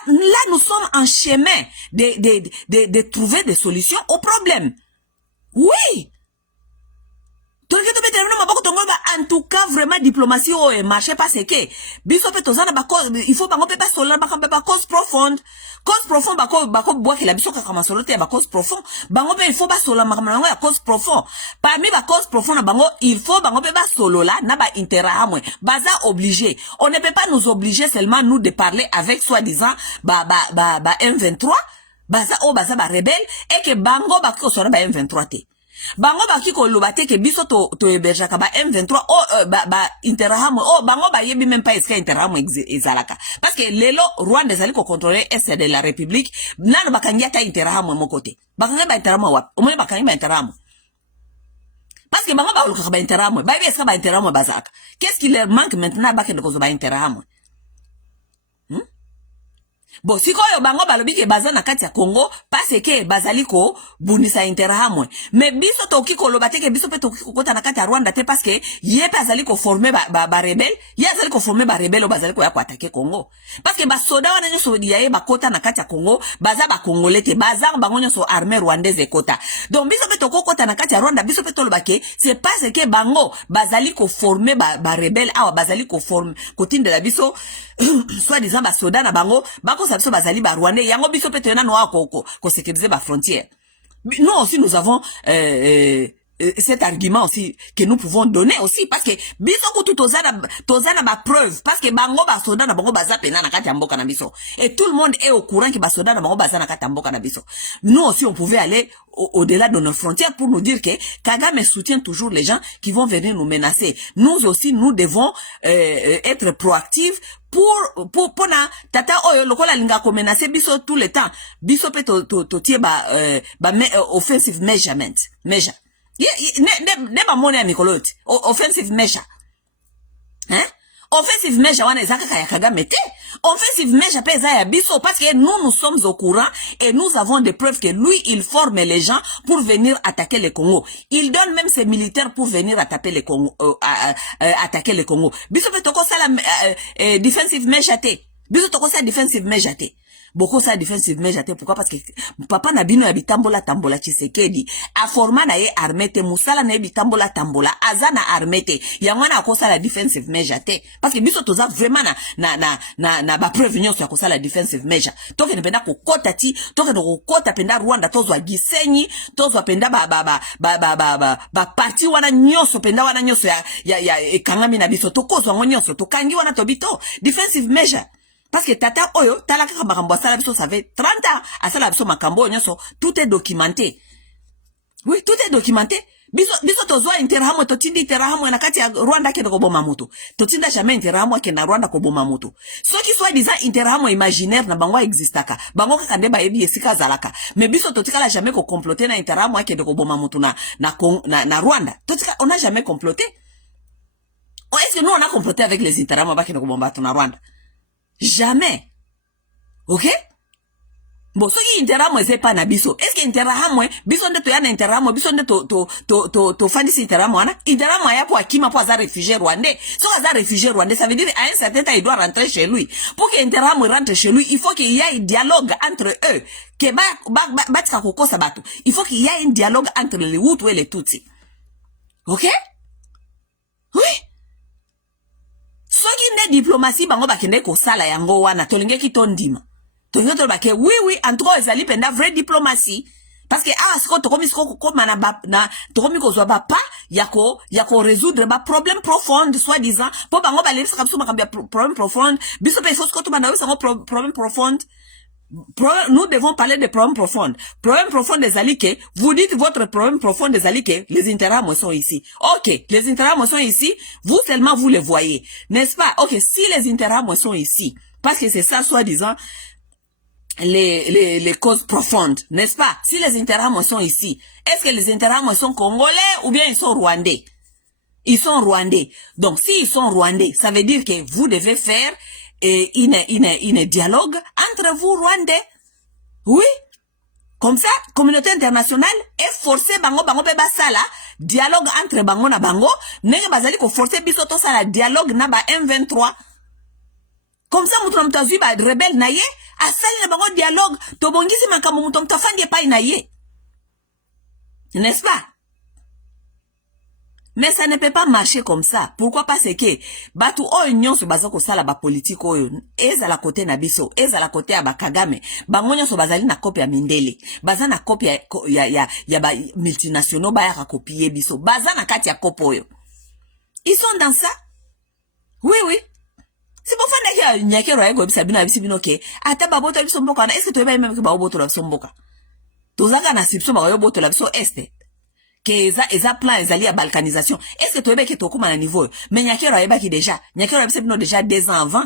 nous sommes en chemin de trouver des solutions aux problèmes. Oui. En tout cas, vraiment, diplomatie au marché parce que il faut pas cause profonde. Cause profonde, bako bois qui la biso kama solote ya cause profonde. Bango il faut pas solo ya cause profonde. Parmi la cause profonde bango, il faut bango ba solo là na ba Interahamwe. Baza obligé. On ne peut pas nous obliger seulement nous de parler avec soi-disant M23. Baza ba rebelle et que bango ba ko sona ba M23 te. Bango baki ko lobate ke biso to eberja ka ba M23 Interahamwe bango ba yebi même pas est-ce que Interahamwe ezalaka parce que lelo Rwanda ezali ko contrôler est de la République nano bakangia ta Interahamwe mon côté bakanga ba Interahamwe wa omwe bakangi ba Interahamwe parce que bango ba luka ba Interahamwe ba est-ce que ba Interahamwe bazaka qu'est-ce qui leur manque maintenant ba kende ko ba Interahamwe. Bon, si koyo bango balobi ke baza na kati ya Congo parce que bazali ko bunisa Interahamwe mais biso toki ko lobate ke biso pe toki ko kota na kati ya Rwanda te parce que ye bazali ko former ba rebelle ye azali ko former ba rebelle bazali ko ya ko attaquer Congo parce que ba soda wana nyoso ya ba kota na kati ya Congo baza ba Congolais te baza bango nyoso armée rwandaise kota donc biso pe toko kota na kati ya Rwanda biso pe tolobake c'est parce que bango bazali ko former ba rebelle awa bazali ko former kotinde la biso soit disant ba soda na bango bako sa biso bazali ba Rwandais yango biso pe tena no ko sécuriser ba frontière. Nous aussi nous avons cet argument aussi que nous pouvons donner aussi parce que biso ko tozana ba preuve parce que bango ba soda na bango baza pena na kati ya mboka na biso et tout le monde est au courant que ba soda na bango baza na kati ya mboka na biso. Nous aussi on pouvait aller au-delà de nos frontières pour nous dire que Kagame soutient toujours les gens qui vont venir nous menacer. Nous aussi nous devons être proactifs pour na tata oyo lokola linga ko menacer biso tout le temps biso pe to tie offensive measure ne ba mona mikolo offensive measure offensive measure wana ezaka kaya Kagame te offensive measure pe za ya biso parce que nous sommes au courant et nous avons des preuves que lui il forme les gens pour venir attaquer le Congo. Il donne même ses militaires pour venir attaquer le Congo attaquer le Congo. Biso pe toko sala defensive measure te. Biso toko sala defensive measure te. Beaucoup ça defensive measure te pourquoi parce que papa na bino ya bitambola tambola Tshisekedi a forma na ye armée te musala na ye bitambola tambola azana armée te yangwana akosa la defensive measure te parce que biso toza vraiment na ba prévention ya kosa la defensive measure toke ne penda kokota ti toke no kokota penda Rwanda tozwa Gisenyi tozwa penda ba parti wana nyoso penda wana nyoso ya ekangami na biso tokozwa nyoso tokangi wana tobito defensive measure. Parce que tata oyo talaka makambo asala biso ça fait 30 ans asala biso makambo nyoso tout est documenté. Oui, tout est documenté. Biso tozwa Interahamwe totindi Interahamwe na kati ya Rwanda ke ko boma moto. Totinda jamais Interahamwe ke na Rwanda ko boma moto. So ki soit disant Interahamwe imaginaire na bango existaka. Bango kaka nde ba yebi esika zalaka. Mais biso totikala jamais ko comploter na Interahamwe ke ko boma moto na Rwanda. Totika on n'a jamais comploté. Oh, est-ce que nous on a comploté avec les Interahamwe ba ke ko boma moto na Rwanda? Jamais. Ok? Bon, ce qui intéresse moi c'est pas na biso. Est-ce que intéresse moi biso nde to ya na intéresse moi biso nde to fandi si intéresse moi na intéresse moi ya pour akima pour avoir réfugié rwandais. So avoir réfugié rwandais, ça veut dire à un certain temps il doit rentrer chez lui. Pour que intéresse moi rentre chez lui, il faut qu'il y ait un dialogue entre eux. Que ba tika koko sabato. Il faut qu'il y ait un dialogue entre les Hutus et les Tutsis. OK? Oui. Soki nde diplomatie bango bakende ko sala yango wana tolinge ki tondima. Tolinge to bake oui en trop ezali penda vraie diplomatie parce que siko to komi siko ko mana na to komi ko zwa ba pa yako résoudre ba problème profond soi-disant po bango ba lelisa kapso makambia problème profond biso pe siko to bana wesa problème profond. Nous devons parler de problèmes profonds. Problème profond des alliés, vous dites votre problème profond des alliés, les intérêts sont ici. Ok, les intérêts sont ici, vous seulement vous les voyez. N'est-ce pas? Ok, si les intérêts sont ici, parce que c'est ça, soi-disant, les causes profondes, n'est-ce pas? Si les intérêts sont ici, est-ce que les intérêts sont congolais ou bien ils sont rwandais? Ils sont rwandais. Donc, s'ils sont rwandais, ça veut dire que vous devez faire une dialogue entre vous Rwandais. Oui. Comme ça, communauté internationale est forcée bango beba sala dialogue entre bango na bango, nenge bazali ko forcer biso to sala dialogue na ba M23. Comme ça mutu mtazui ba rebelle na ye, asali na bango dialogue, to bongisi makambo mutu mtafandi pa na ye. N'est-ce pas? Mais ça ne peut pas marcher comme ça. Pourquoi? Parce que batu o union se basa ko sala ba politique oyo eza la côté na biso, eza la côté ya ba Kagame. Bango nyonso bazali na copie ya Mindele. Baza na copie ya ba multinationaux ba ya copier biso. Baza na kati ya kopo oyo. Ils sont dans ça. Oui. C'est pour faire que nyakero ya go bisa bino bisi bino ke ata baboto biso mboka na est-ce que tu veux même que baboto la biso mboka. Tozaka na sipso ba yo boto la biso este. Que eza plan ezali ya balkanisation. Est-ce que tu veux que tu na niveau? Mais nyakero ayeba ki déjà. Nyakero ayeba bino déjà 2 ans avant.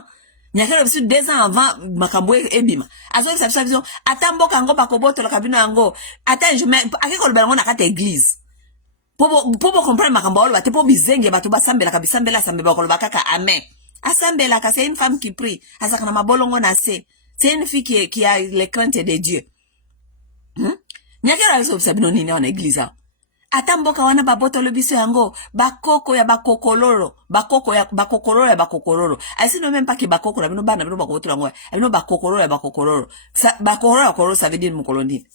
Nyakero ayeba 2 ans avant makambo ebima. Azo bisa biso ata mboka ngo bakoboto la kabino yango. Ata je mets akiko le bango na kata église. Pobo comprendre makambo olo bate po bizenge bato basambela kabisambela sambela ko bakaka amen. Asambela ka c'est une femme qui prie. Asaka na mabolongo na se. C'est une fille qui a les craintes de Dieu. Nyakero ayeba bisa bino nini na église. Atamboka wana baboto le biso yango bakoko ya bakokoloro ya bakokoloro asino même pas que bakoko na bino bana bino bakoboto yango bino bakokoloro ya bakokoloro ça bakokoloro ça veut dire mukoloni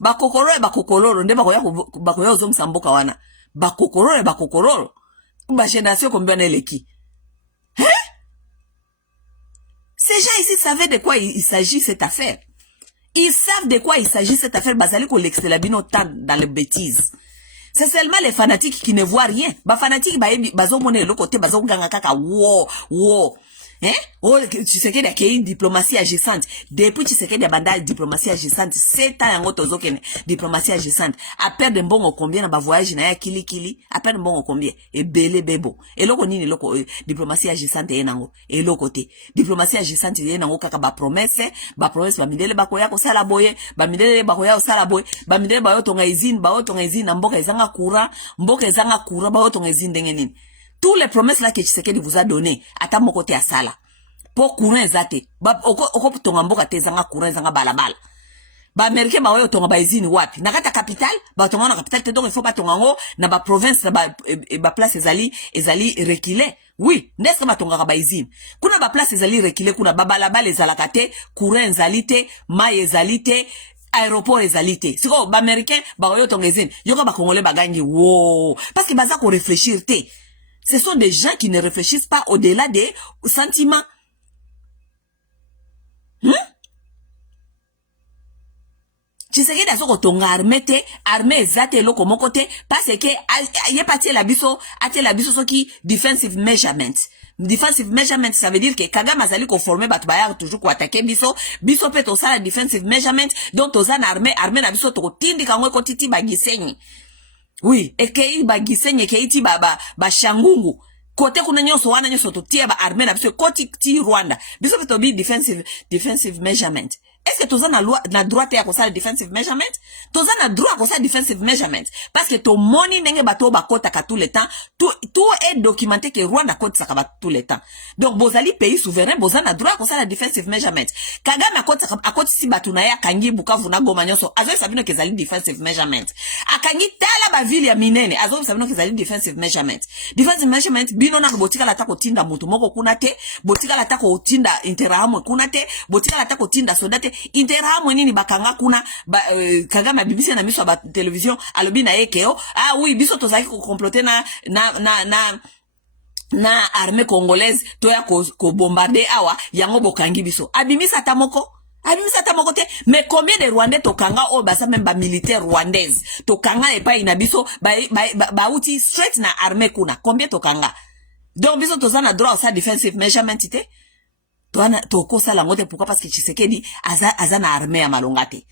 bakokoloro ya bakokoloro nde bakoya ozongisa mboka wana bakokoloro ya bakokoloro ba génération combien na eleki ces gens ici savaient de quoi il s'agit cette affaire. Ils savent de quoi il s'agit cette affaire basali ko l'excelabino tant dans les bêtises. C'est seulement les fanatiques qui ne voient rien. Ba fanatiques bazo mone le côté bazo ganga kaka wo. Hein? Oh, tu sais qu'il y a une diplomatie agissante. Depuis tu sais qu'il y a banda diplomatie agissante. 7 ans yango tozo kene diplomatie agissante. A perdre mbongo combien na ba voyage na ya kili. A perdre mbongo combien? Et belé bebo. Et loko nini loko diplomatie agissante yenango. Et loko côté. Diplomatie agissante yenango kaka ba promesse ba mindele ba koya ko sala boye, ba mindele ba koya ko sala boye, ba mindele ba yo tonga izine na mboka ezanga courant, ba yo tonga izine ndenge nini. Tous les promesses là que Tshisekedi vous a donné, ata mon côté à ça là. Pour courant ezate. Ba oko tonga mboka te zanga courant zanga balabala. Ba américain ba yo tonga ba izini wapi? Na kata capitale, ba tonga na capitale te donc il faut pas tonga ngo na ba province na ba place ezali reculé. Oui, n'est-ce que ba tonga ba izini. Kuna ba place ezali reculé kuna ba balabala ezalaka te, courant ezali te, mai ezali te. Aéroport ezalité. C'est quoi, ba américain, ba yo tonga izini. Yoko ba congolais ba gangi, wow. Parce que baza ko réfléchir te. Ce sont des gens qui ne réfléchissent pas au-delà des sentiments. Tu sais que dans ce tonga armée zate loko mokote parce que y a parti la biso so qui defensive measurement. Defensive measurement ça veut dire que Kagame azali ko former bat bayar toujours ko attaquer biso pe to sala defensive measurement donc to zana armée na biso to tindi kangwe ko titi bagisenyi. Oui, et que ba gisenye ke iti ba shangungu kote kuna nyoso wana nyoso to tie ba armée na biso koti ti Rwanda biso to be defensive measurement. est-ce que toza na droit te ya kosala defensive measurement? Toza na droit kosala defensive measurement parce que to moni ndenge bato bakotaka tout le temps, tout est documenté que Rwanda kotisaka ba tout le temps. Donc bozali pays souverain, boza na droit kosala defensive measurement. Kagame akotisi bato na ya kangi Bukavu na Goma nyonso, azo sabino kezali defensive measurement. Akangi tala ba ville ya minene, azo sabino kezali defensive measurement. Defensive measurement bino na botika la tako tinda mutu moko kuna te, botika la tako tinda interahamwe kuna te, botika la tako tinda sodate, interahamwe nini bakanga kuna, Kagame BBC na miso ba television, alobi na ekeo, ah oui, biso tozaki ko comploter na armée congolaise, toya ko bombarder awa, yango bokangi biso. Abimisa tamoko te, mais combien de Rwandais tokanga o basa même ba militaire rwandaise tokanga epa inabiso ba uti straight na armée kuna, combien tokanga? Donc biso tozana droit sa defensive measurement te toko sala ngote. Pourquoi? Parce que Tshisekedi aza na armée ya malonga te.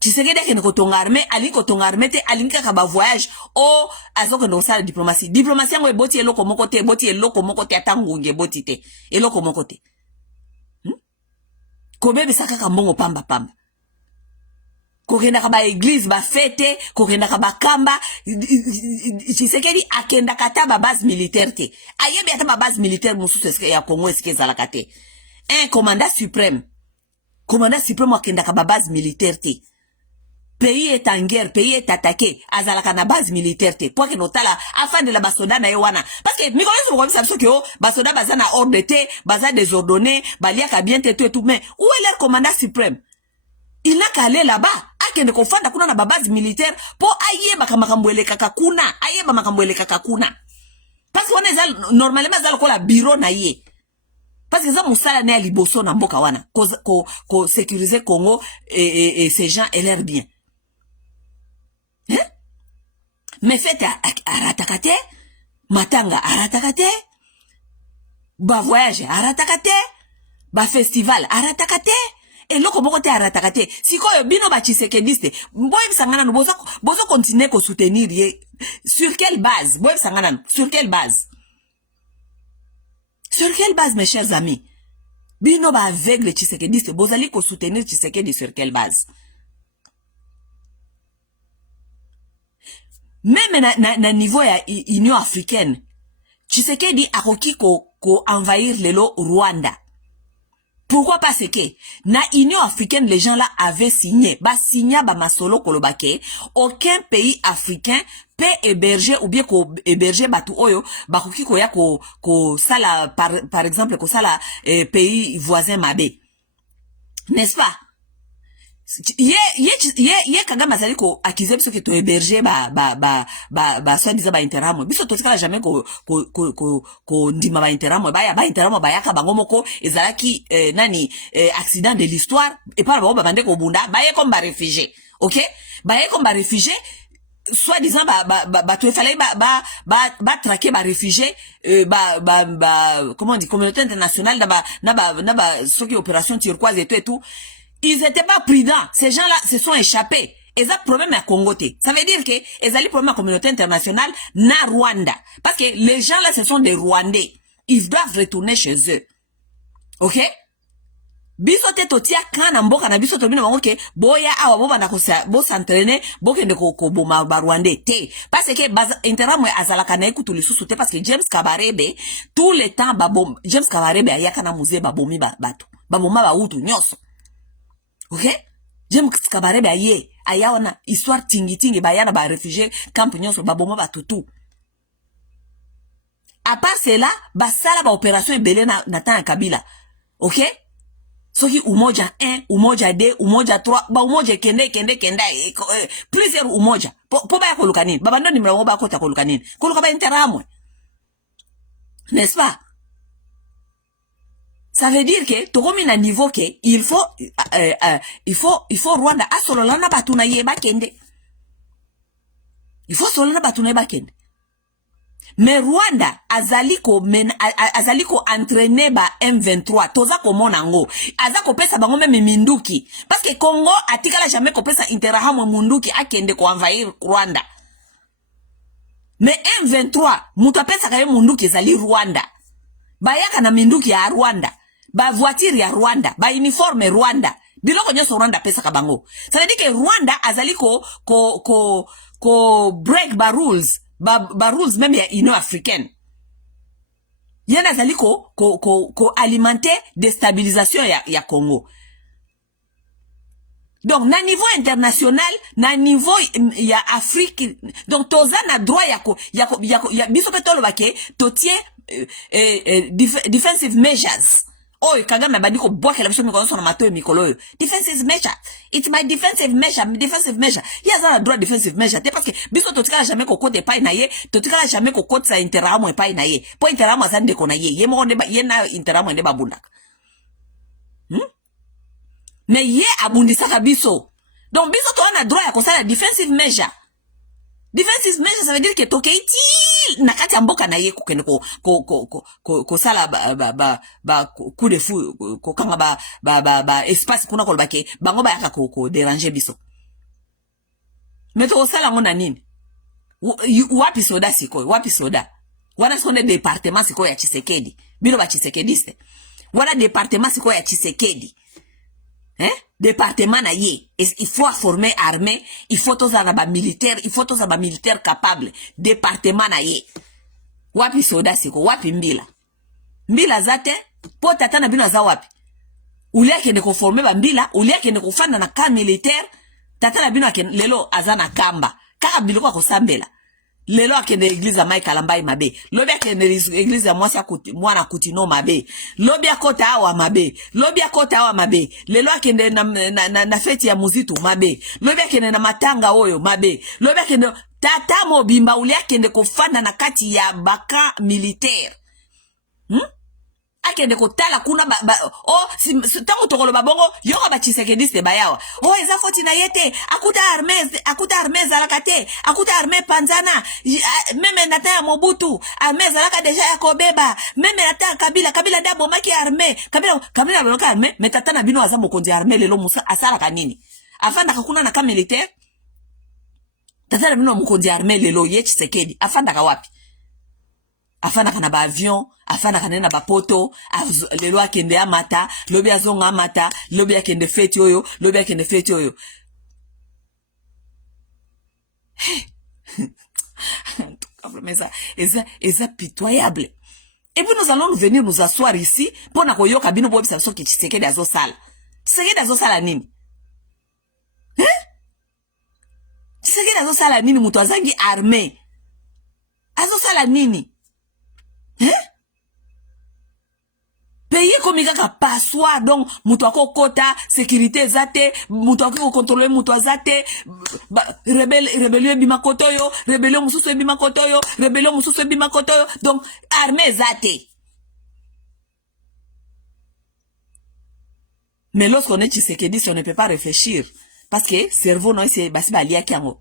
Tshisekedi akende kotonga armée, ali kotonga armée te, alinka ka ba voyage o azoko ndo sala diplomatie yango eboti eloko moko te atangunge boti te eloko moko te. Kobebe sakaka mbongo pamba kokenda ka ba église ba fete, kokenda ka ba kamba. Tshisekedi akenda kata ba base militaire te, ayebi ata ba base militaire mususu ya Congo eske zalaka te. Un commandant suprême akenda ka ba base militaire te. Pays est en guerre, pays est attaqué, azalaka na base militaire te. Pour que notala afin de la basoda na yewana. Parce que mi connais sur ça que basoda bazana ordre te, baza désordonné, baliaka bien te tout, mais où est leur commandant suprême? Il n'a qu'à aller là-bas. Akende kofanda kuna na base militaire pour ayeba kamakamwele kakakuna, ayeba makamwele kakakuna. Parce qu'on est normalement bazala ko la bureau na ye. Parce que ça musala ne liboso na mboka wana ko sécuriser Congo et ces gens et leurs biens. Hein? Mais faites aratakate, matanga aratakate, ba voyage aratakate, ba festival aratakate, et loko moko te aratakate. Sikoyo bino ba Tshisekediste, boye bisangana no bozo continuer ko soutenir ye. Sur quelle base? Boye bisangana no, sur quelle base? Sur quelle base, mes chers amis? Bino ba aveugle Tshisekediste, bozali ko soutenir Tshisekedi sur quelle base? Même na niveau ya Union africaine, Tshisekedi akoki ko envahir lelo Rwanda. Pourquoi? Parce que na Union africaine, les gens là avaient signé. Ba signa ba masolo kolobake, aucun pays africain peut héberger ou bien ko héberger batu oyo bakoki ko ya ko sala par exemple ko sala pays voisin mabe. N'est-ce pas? Ye Kagame azali ko accuser biso ke to héberger ba soit disant ba interamo. Biso to tikala jamais ko ndima ba interamo ba interamo ba yaka bango moko ezalaki nani accident de l'histoire et pas ba bande ko bunda ba ye comme ba réfugié. OK? Ba ye comme ba réfugié soit disant to fallait ba traquer ba réfugié comment on dit communauté internationale na ba ce qui opération turquoise et tout. Ils étaient pas prudents. Ces gens-là se sont échappés. Ils ont problème à Congo. Ça veut dire que ils ont problème à la communauté internationale na Rwanda. Parce que les gens-là, ce sont des Rwandais. Ils doivent retourner chez eux. OK? Bisote totia kana mboka na bisote bino bango ke boya awa boba na ko s'entraîner bokende ko boma ba Rwandais te. Parce que interamo azalaka na ekutu lisusu te parce que James Kabarebe tout le temps James Kabarebe ayaka na musée babomi bato. Baboma ba utu nyonso. OK? James Kabarebe ayawana histoire tingi bayana ba réfugié camp nyonso baboma batutu. À part cela, basala ba opération ebele na temps ya Kabila. OK? Soki umoja 1, umoja 2, umoja 3, ba umoja kende plusieurs umoja. Po ba koluka nini? Baba ndo nimra ba kota koluka nini? Koluka ba interamwe. N'est-ce pas? Ça veut dire que tokomi na niveau que il faut Rwanda asololana batuna yeba kende. Il faut sololana batuna yeba kende. Mais Rwanda azaliko entraîner ba M23 toza ko monango azako pesa bango meme minduki parce que Congo atikala jamais ko pesa interahamwe munduki akende ko envahir Rwanda. Mais M23 mutu pesa kaye munduki ezali Rwanda. Bayaka na minduki ya Rwanda. Ba voiture ya Rwanda, ba uniforme Rwanda. biloko nyonso Rwanda pesaka bango. Ça veut dire que Rwanda azali ko break ba rules même ya Union africaine. Yana azali ko alimenter déstabilisation ya Congo. Donc na niveau international, na niveau ya Afrique, donc toza na droit ya biso petolo bake totie defensive measures. Oh, Kagame na bandi ko boke la biso mikolo na mato mikolo. Defensive measure. It's my defensive measure. Yaza na droit defensive measure. Te parce que biso totika jamais ko kote pa na ye, totika jamais ko kote sa interamo pa na ye. Po interamo za ndeko na ye. Ye mo ndeba ye na interamo ndeba bunda. Mais ye abundisaka biso. Donc biso to na droit ya kosala defensive measure. Defensive measure, ça veut dire que tokeiti na kati ya mboka na ye kokende ko sala coup de fou ko kanga espace kuna ko bake bango ba yaka ko déranger biso. Mais to sala ngona nini? Wapi soda siko? Wapi soda? Wana sonde département siko ya Tshisekedi. Bino ba Tshisekediste. Wana département siko ya Tshisekedi. Hein? Département na ye. Il faut former armée, il faut tous ba militaire, il faut tous ba militaire capable. Département na ye. Wapi soda siko, wapi mbila. Mbila zate, po tata na bino za wapi. Ulia kende ko former ba mbila, ulia kende ko fanda na camp militaire, tata na bino akende lelo azana kamba. Kaka biloko ko sambela. Lelo akende église mai kalambai mabe. Lobi akende église mwasi mwana kutino mabe. Lobi akota awa mabe. Lobi akota awa mabe. Lelo akende na feti ya muzitu mabe. Lobi akende na matanga oyo mabe. Lobi akende tata mobimba uli akende kofanda na kati ya baka militaire. Akende kotala kuna tango tokolo babongo yoko ba Tshisekediste bayawa. Oh eza foti na yete akuta armée zalakate akuta armée panzana meme nata ya Mobutu armée zalaka deja ya kobeba meme nata Kabila dabo maki armée Kabila loka armée metata na bino aza mokonzi armée lelo musa asala kanini afanda kakuna na ka militaire tata na bino mokonzi armée lelo ye Tshisekedi afanda ka wapi afanda kana ba avion afanda kana na ba poto lelo akende amata lobi azonga amata lobi akende feti oyo lobi akende feti oyo eza pitoyable. Et puis nous allons venir nous asseoir ici pour na koyoka bino bo bisa so ki Tshisekedi azosala. Tshisekedi azosala nini? Tshisekedi azosala nini mutu azangi armée? Azosala nini? Pays comme kaka passoire donc mutu akokota sécurité zate mutu akoko contrôler mutu azate rébellion bimakotoyo rébellion mususu bimakotoyo rébellion mususu bimakotoyo donc armée zate. Mais lorsqu'on est Tshisekedi, on ne peut pas réfléchir parce que cerveau non c'est basi balia kiango.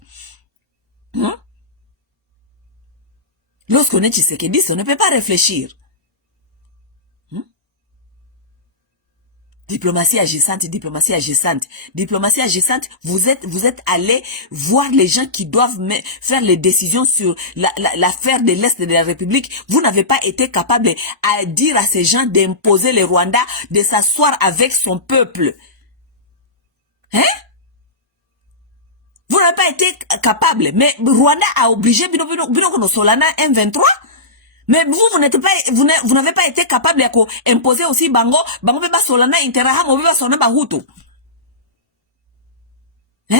Lorsqu'on est Tshisekedi, on ne peut pas réfléchir. Diplomatie agissante, vous êtes allé voir les gens qui doivent faire les décisions sur l'affaire de l'Est de la République. Vous n'avez pas été capable à dire à ces gens d'imposer le Rwanda, de s'asseoir avec son peuple. Vous n'avez pas été capable, mais Rwanda a obligé bino Solana M23. Mais vous n'avez pas été capable d'imposer aussi bango beba Solana Interahamwe beba Solana Bahutu. Et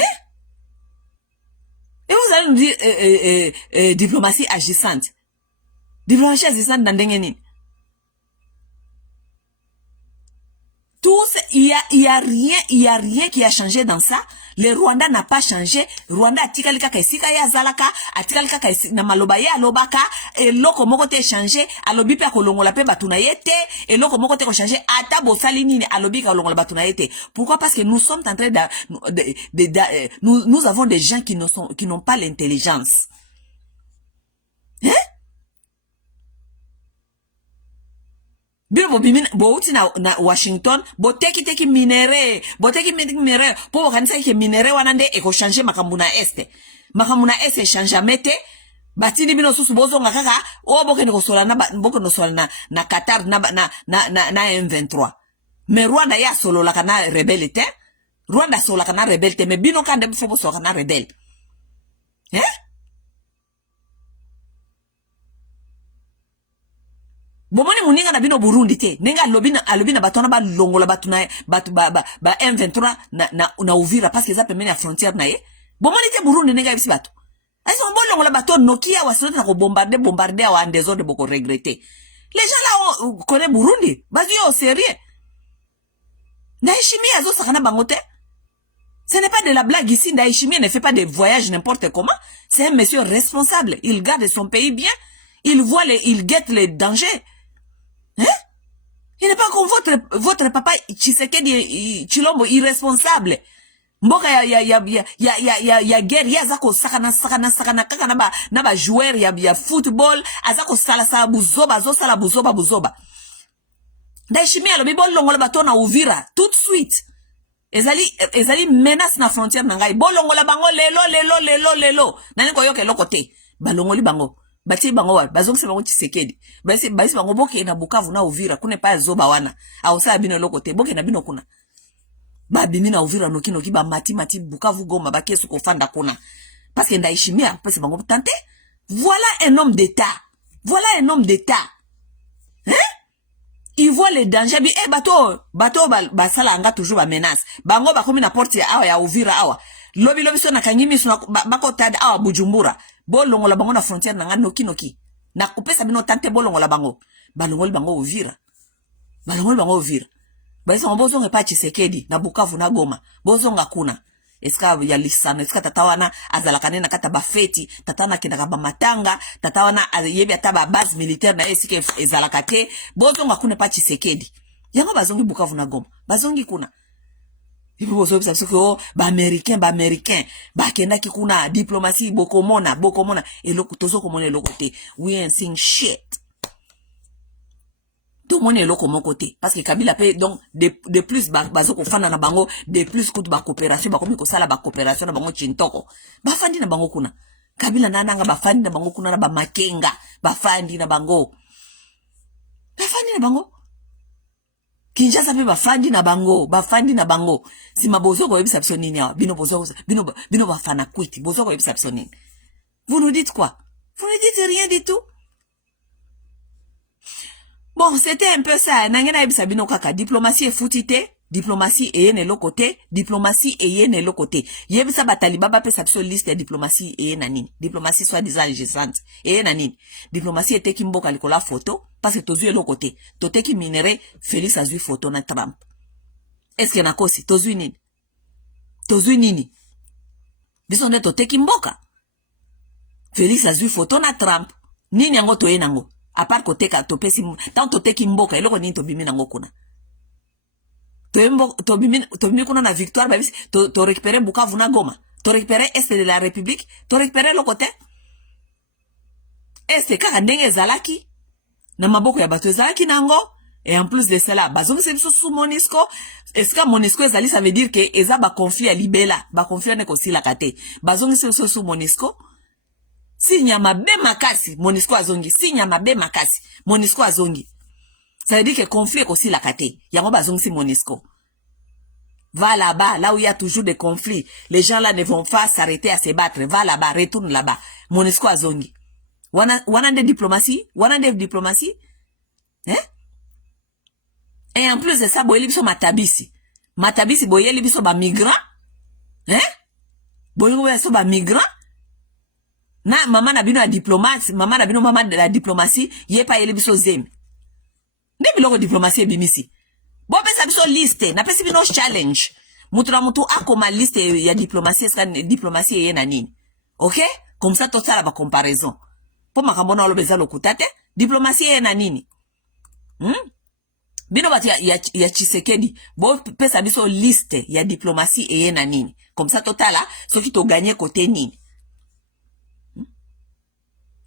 vous allez nous dire diplomatie agissante. Diplomatie agissante dans nini? Il y a rien qui a changé dans ça. Le Rwanda n'a pas changé. Rwanda atikali kaka esika ya zalaka, atikali kaka na maloba ya alobaka, et loko moko te changé, alobi pe akolongola pe batuna yete, et loko moko te ko changé, ata bosali nini alobi ka kolongola batuna yete. Pourquoi? Parce que nous sommes en train nous avons des gens qui n'ont pas l'intelligence. Bilo bouti na Washington, teki minere, minere, po kanisa ke minere wanande eko changer makambu na este. Makambu na este change mete, batini bino susu bozo ngakaka, boke no sola na Qatar na M23. Mais Rwanda ya solo la kana rebelle te, Rwanda sola kana rebelle te mais bino kande bifo so kana rebelle. Bomoni muninga na bino Burundi te. Nenga alobina batona ba longola batuna batu ba M23 na Uvira parce que ça pemene à frontière na ye. Bomoni te Burundi nenga bisi batu. Est-ce qu'on bon longola bato Nokia wa sona ko bombarder wa en désordre beaucoup regretter. Les gens là connaissent Burundi. Bazu yo sérieux. Ndayishimiye azo sakana bangote. Ce n'est pas de la blague ici. Ndayishimiye ne fait pas des voyages n'importe comment. C'est un monsieur responsable. Il garde son pays bien. Il guette les dangers. Hein? Il n'est pas comme votre papa Tshisekedi Chilombo irresponsable. Mboka ya guerre ya zako sakana kaka na ba joueur ya football azako sala buzoba zo sala buzoba. Ndayishimiye alobi bon longola bato na Uvira tout de suite. Ezali menace na frontière na ngai. Bon longola bango lelo. Nani ko yoke lokote. Balongoli bango. Bati bango wa bazongisi bango Tshisekedi. Basi bango boke na Bukavu na Uvira kune pa zoba wana. Awusa bino lokote boke na bino kuna. Ba bimi na Uvira noki ba mati Bukavu Goma ba kesu ko fanda kuna. Parce que Ndayishimiye pese bango tante. Voilà un homme d'état. Hein? Il voit les dangers bi bato sala anga toujours ba menace. Bango ba komi na porte awa ya Uvira awa. Lobi so na kangimi so bako tada awa Bujumbura. Bolongola bango na frontière na nga noki. Na kupesa bino tante bolongola bango. Balongoli bango Uvira. Basi mbozo ngepa Tshisekedi na Bukavu na Goma. Bozo ngakuna. Eska ya lisana, eska tatawana azalakane na kata bafeti, tatana kenda ba matanga, tatawana yebi ataba base militaire na esike ezalakate. Bozo ngakune pa Tshisekedi. Yango bazongi Bukavu na Goma. Bazongi kuna. Ibi bozo bisa siko ba américain ba kenda ki kuna diplomatie bokomona eloko tozo komona eloko te. We ain't seeing shit. Tout le monde est là comme côté parce que Kabila paye donc de plus bazoko fana na bango de plus kuti ba coopération ba komi ko sala ba coopération na bango chintoko ba fandi na bango kuna Kabila nanga ba fandi na bango kuna na ba makenga ba fandi na bango Kinshasa pe ba fandi na bango si mabozo ko yebisa biso nini awa bino ba fana kwiti bozo ko yebisa biso nini. Vous nous dites quoi? Vous ne dites rien du tout. Bon, c'était un peu ça. Nangena ebisa bino kaka diplomatie efutite, diplomatie eyene lokote, diplomatie eyene lokote. Yebisa bataliba ba pesa biso liste ya diplomatie eyena nini. Diplomatie soit disant légisante. Eyena nini. Diplomatie eteki mboka likola photo parce que tozui lokote. Toteki minere Félix azui photo na Trump. Est-ce que nakosi tozui nini? Biso nde toteki mboka. Félix azui photo na Trump. Nini yango toyenango? À part côté ka topesi tant toteki mboka eloko nini tobimi nango kuna tobimi kuna na victoire babisi to récupérer Bukavu na Goma to récupérer est de la République to récupérer le côté est kaka ndenge ezalaki na maboko ya bato ezalaki nango et en plus de cela bazongi se biso sous MONUSCO est-ce que MONUSCO ezali ça veut dire que eza ba conflit à libela ba conflit ne ko sila kate bazongi se biso sous MONUSCO. Si nyama be makasi, MONUSCO azongi. Si nyama be makasi, MONUSCO azongi. Ça veut dire que conflit est aussi la kate. Yango bazongi si MONUSCO. Va là-bas, là où il y a toujours des conflits. Les gens là ne vont pas s'arrêter à se battre. Va là-bas, retourne là-bas. MONUSCO azongi. Wana de diplomatie? Hein? Et en plus de ça, boyeli biso matabisi. Matabisi boyeli biso ba migrant? Hein? Boyeli biso ba migrant? Na maman na bino la diplomate, maman de la diplomatie, yé pa yele biso zem. Ne biloko diplomatie bimisi. Bo pesa biso liste, na pesi bino challenge. Mutu na mutu akoma liste ya diplomatie, eska diplomatie yé na nini. Ok? Comme ça, tout ça la ba comparaison. Po makamona olo beza lokutate, diplomatie yé na nini. Bino bati ya Tshisekedi, bo pesa biso liste ya diplomatie yé na nini. Comme ça, tout ça la, so ki to gagné côté nini.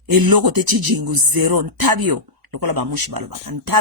Et loko te chijingu zero ntabio lokola ba mushi balo ba ntabio